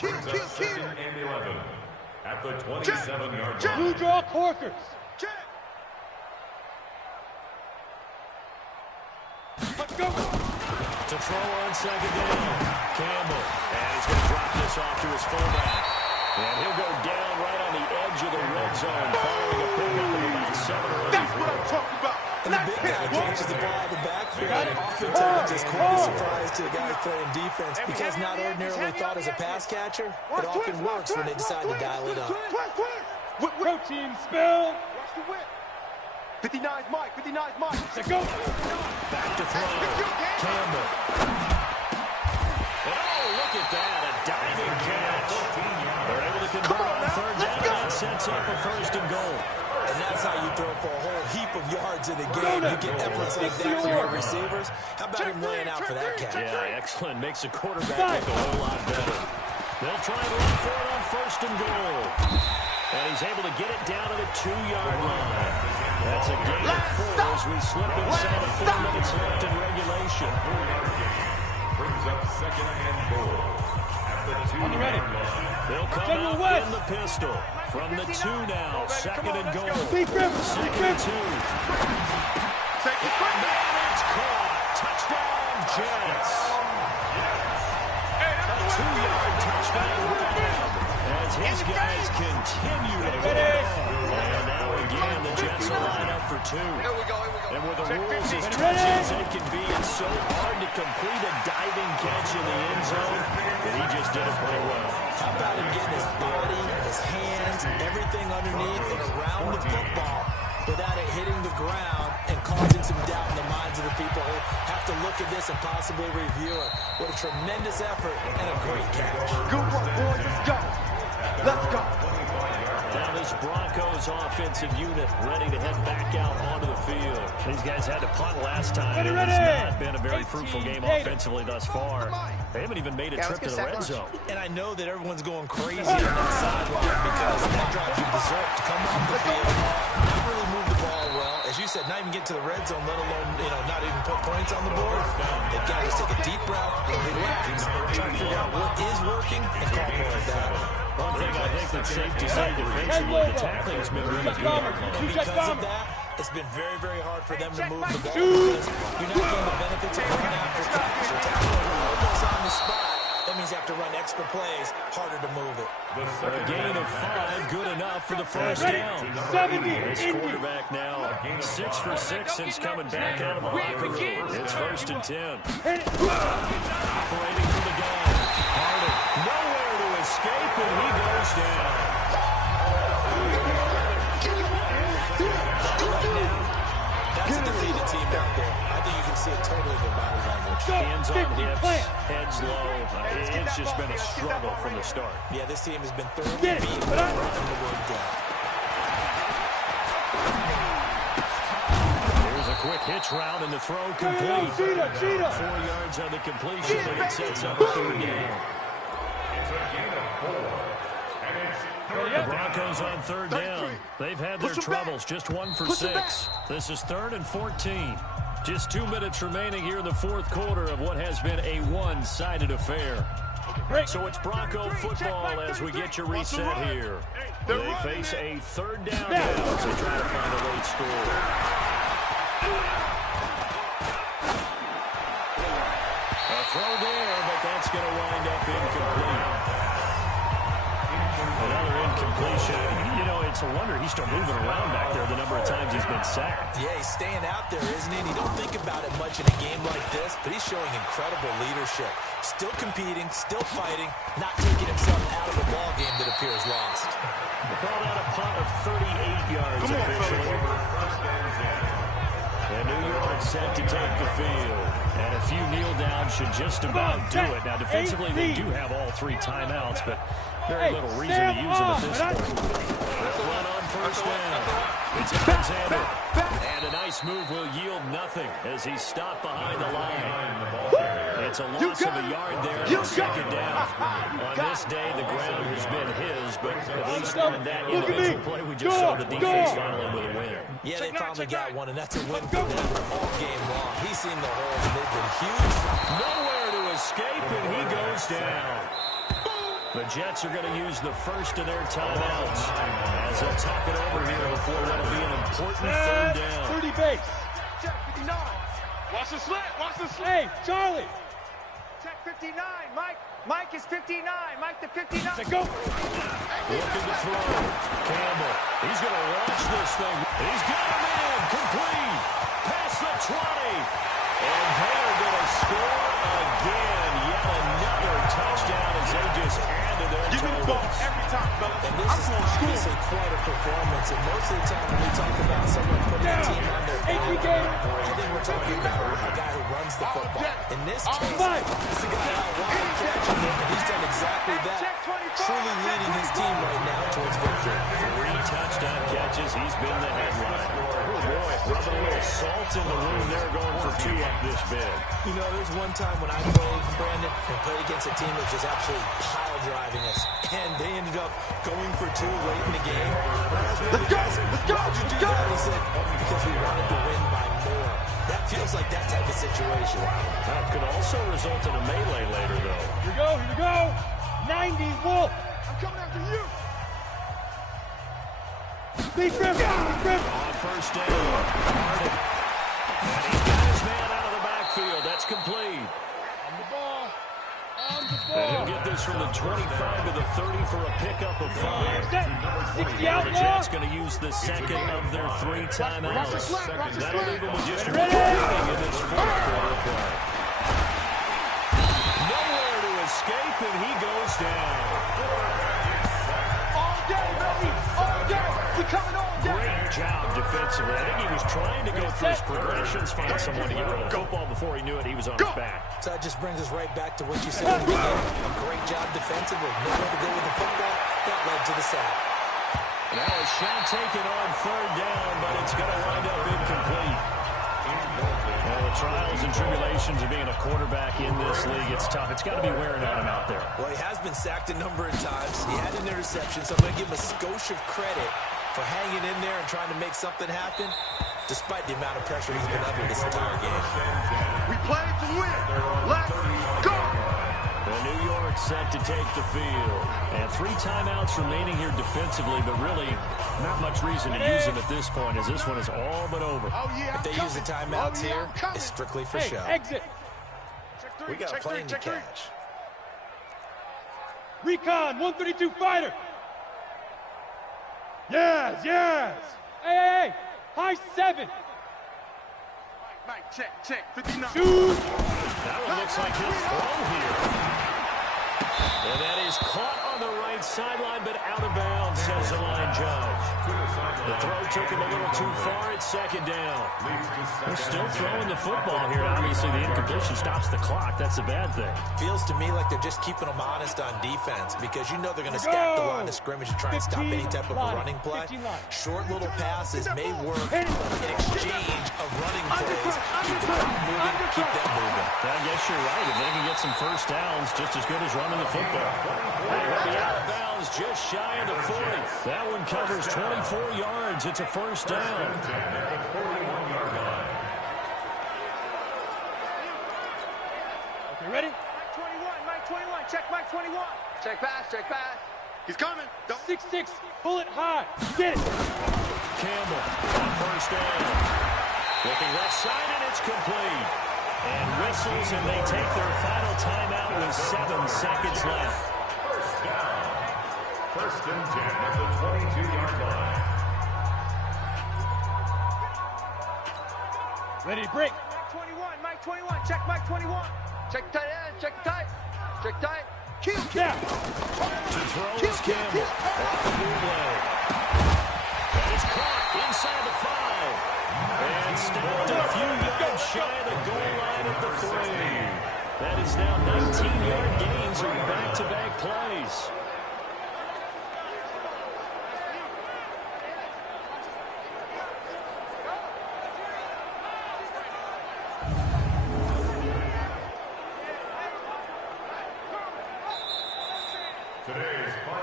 Brings up 2nd and 11 at the 27-yard line. Blue draw Corkers. Let's go. To throw on 2nd down. Campbell. And he's going to drop this off to his fullback. And he'll go down right on the edge of the red zone, following a pickup of about 7 or 8. That's what I'm talking about. And the big guy catches the ball in the backfield. Oftentimes, it's quite a surprise to the guys playing defense because not ordinarily thought as a pass catcher, it often works when they decide to dial it up. Protein spill. 59's Mike. 59's Mike. Let's go. Back to throw. Campbell. Oh, look at that. A diving catch. They're able to convert on 3rd down, and that sets up a 1st and goal. And that's how you throw for a whole heap of yards in a game. You get efforts like that from your receivers. How about him laying out for that catch? Yeah, excellent. Makes the quarterback look a whole lot better. They'll try and run for it on 1st and goal. And he's able to get it down to the 2-yard line. That's a gain of 4 as we slip inside of 4 minutes left in regulation. Brings up 2nd and goal at the 2-yard line. They'll come out in the pistol. From the 2 now, 2nd and goal. 2nd and 2. And it's caught. Touchdown, Jets. A 2-yard touchdown grab as his guys continue to put it on. And now again, the Jets will line up for 2. And with the rules as touchy as they can be, it's so hard to complete a diving catch in the end zone, and he just did it pretty well. How about him getting his body, his hands, everything underneath and around the football without it hitting the ground and causing some doubt in the minds of the people who have to look at this and possibly review it. What a tremendous effort and a great catch. Good work, boys. Let's go. Let's go. Now this Broncos offensive unit ready to head back out onto the field. These guys had to punt last time. It has not been a very fruitful game offensively thus far. They haven't even made a trip to the red zone. And I know that everyone's going crazy on that sideline because that drive you deserve to come off the field, not really move the ball well. As you said, not even get to the red zone, let alone, not even put points on the board. They've got to just take a deep breath, relax, try to figure out what is working, and call more of that. One thing I think that's safe to say defensively, the tackling has been really good. And because of that, it's been very, very hard for them to move the ball because you're not getting the benefits of running after tackles. Your tackle almost on the spot. That means you have to run extra plays, harder to move it. A gain of 5, good enough for the 1st down. This quarterback now 6 for 6 since coming back out of the locker room. It's 1st and 10. Operating from the gun. Harden, nowhere to escape, and he goes down. That's a defeated team out there. I think you can see it totally in their body language. Hands on hips, heads low. It's just been a struggle from the start. Yeah, this team has been thoroughly beaten from the word down. Here's a quick hitch route and the throw complete. 4 yards on the completion, and it sets up a 3rd down. It's a gain of 4. And it's The Broncos on 3rd down. They've had their troubles, just 1 for 6. This is 3rd and 14. Just 2 minutes remaining here in the 4th quarter of what has been a one-sided affair. So it's Bronco football as we get your reset here. They face a 3rd down now as they try to find a late score. wind up incomplete. Another incompletion. You know, it's a wonder he's still moving around back there the number of times he's been sacked. Yeah, he's staying out there, isn't he? And you don't think about it much in a game like this, but he's showing incredible leadership. Still competing, still fighting, not taking himself out of a ball game that appears lost. Called out a punt of 38 yards officially. And New York set to take the field. And a few kneel downs should just about do it. Now, defensively, they do have all 3 timeouts, but very little reason to use them at this point. Run on first down. It's Xezene. And a nice move will yield nothing as he's stopped behind the line. It's a loss of a yard there on second down. On this day, the ground has been his, but at least on that individual play, we just saw the defense finally with a win. Yeah, they finally got one, and that's a win for them all game long. He's seen the holes, and they've been huge. Nowhere to escape, and he goes down. The Jets are going to use the first of their timeouts as they'll talk it over here before that'll be an important third down. 30 base. Check 59. Watch the slant. Watch the Hey, slant. Charlie. Check 59. Mike. Mike is 59. Mike to 59. Let's go. Looking to throw. Campbell. He's going to launch this thing. He's got him in. Complete. Past the 20. And they're going to score again. Yet another touchdown as they just add to their Give me the ball totals. every time, fellas. And this is obviously quite a performance, and most of the time when we talk about someone putting a team on their back, I think we're talking about a guy who runs the football. In this case, it's a guy out wide catching it, and he's done exactly that, truly leading his team right now towards victory. 3 touchdown catches. He's been the headline. Oh, boy. Rubbing a little salt in the wound there, going for 2 up this big. You know, there's one time when I played, Brandon, and played against a team that was just absolutely pile driving us, and they ended up going for 2 late in the game. Let's go! Let's go! Why'd you do that? He said, because we wanted to win by more. That feels like that type of situation. That could also result in a melee later, though. Here we go. Here we go. 90 Wolf. I'm coming after you. Big Rip. Big Rip. On first down. And he got his man out of the backfield. That's complete. On the ball. On the And ball. he'll get this from the 25 to the 30 for a pickup of 5. Set. 60 out The now. Jets going to use the second of their 3 timeouts. That'll leave them with just 1 Ready? in this fourth quarter play. Nowhere to escape, and he goes down. All day, baby. All day. We coming all day. Great job defensively. I think he was trying to go through his progressions, find someone to get rid of the football. Before he knew it, he was on his back. So that just brings us right back to what you said in the beginning. A great job defensively. Nowhere to go with the football. That led to the sack. Now a shot taken on third down, but it's going to wind up incomplete. Well, the trials and tribulations of being a quarterback in this league, it's tough. It's got to be wearing on him out there. Well, he has been sacked a number of times. He had an interception, so I'm going to give him a skosh of credit for hanging in there and trying to make something happen, despite the amount of pressure he's been under this entire game. We played to win. Let's go. And New York set to take the field. And 3 timeouts remaining here defensively, but really not much reason to use them at this point, as this one is all but over. Oh, yeah. If they use the timeouts here, it's strictly for Hey, show. exit. Check 3. We got a check plane 3. to Check 3. catch. Recon 132 fighter. Yes, yes. Hey, high 7. Mike, check. 59. Shoot. That one looks like he'll throw here. And that is caught on the right sideline, but out of bounds, says the line judge. The throw took him a little too far at second down. They're still throwing the football here. Obviously, the incompletion stops the clock. That's a bad thing. Feels to me like they're just keeping them honest on defense, because you know they're going to stack the line of scrimmage and try and stop any type of a running play. Short little passes may work in exchange of running plays. Keep the clock moving, keep them moving. I guess you're right. If they can get some first downs, just as good as running the football. They'll be out of bounds just shy of the 40. That one covers 24 yards. It's a first down. Okay, ready? Mike 21. Check Mike 21. Check pass. He's coming. 6-6. Pull it high. Get it. Campbell on first down. Looking left side, and it's complete. And whistles, and they take their final timeout with 7 seconds left. First down. First and 10 at the 22-yard line. Ready, break. Mike 21, check Mike 21. Check tight end, check tight. Check tight. Kill. Down. To throw is Campbell. Off the bootleg. And it's caught inside the 5. And stopped a few yards shy of the goal line at the 3. That is now 19-yard gains on back-to-back plays.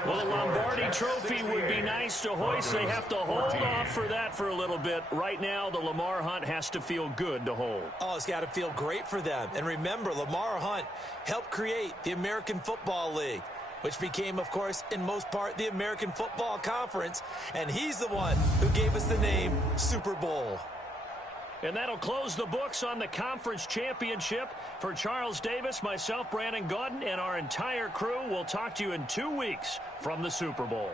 Well, a Lombardi trophy would be nice to hoist. They have to hold off for that for a little bit. Right now, the Lamar Hunt has to feel good to hold. Oh, it's got to feel great for them. And remember, Lamar Hunt helped create the American Football League, which became, of course, in most part, the American Football Conference. And he's the one who gave us the name Super Bowl. And that'll close the books on the conference championship. For Charles Davis, myself, Brandon Gaudin, and our entire crew, we'll talk to you in 2 weeks from the Super Bowl.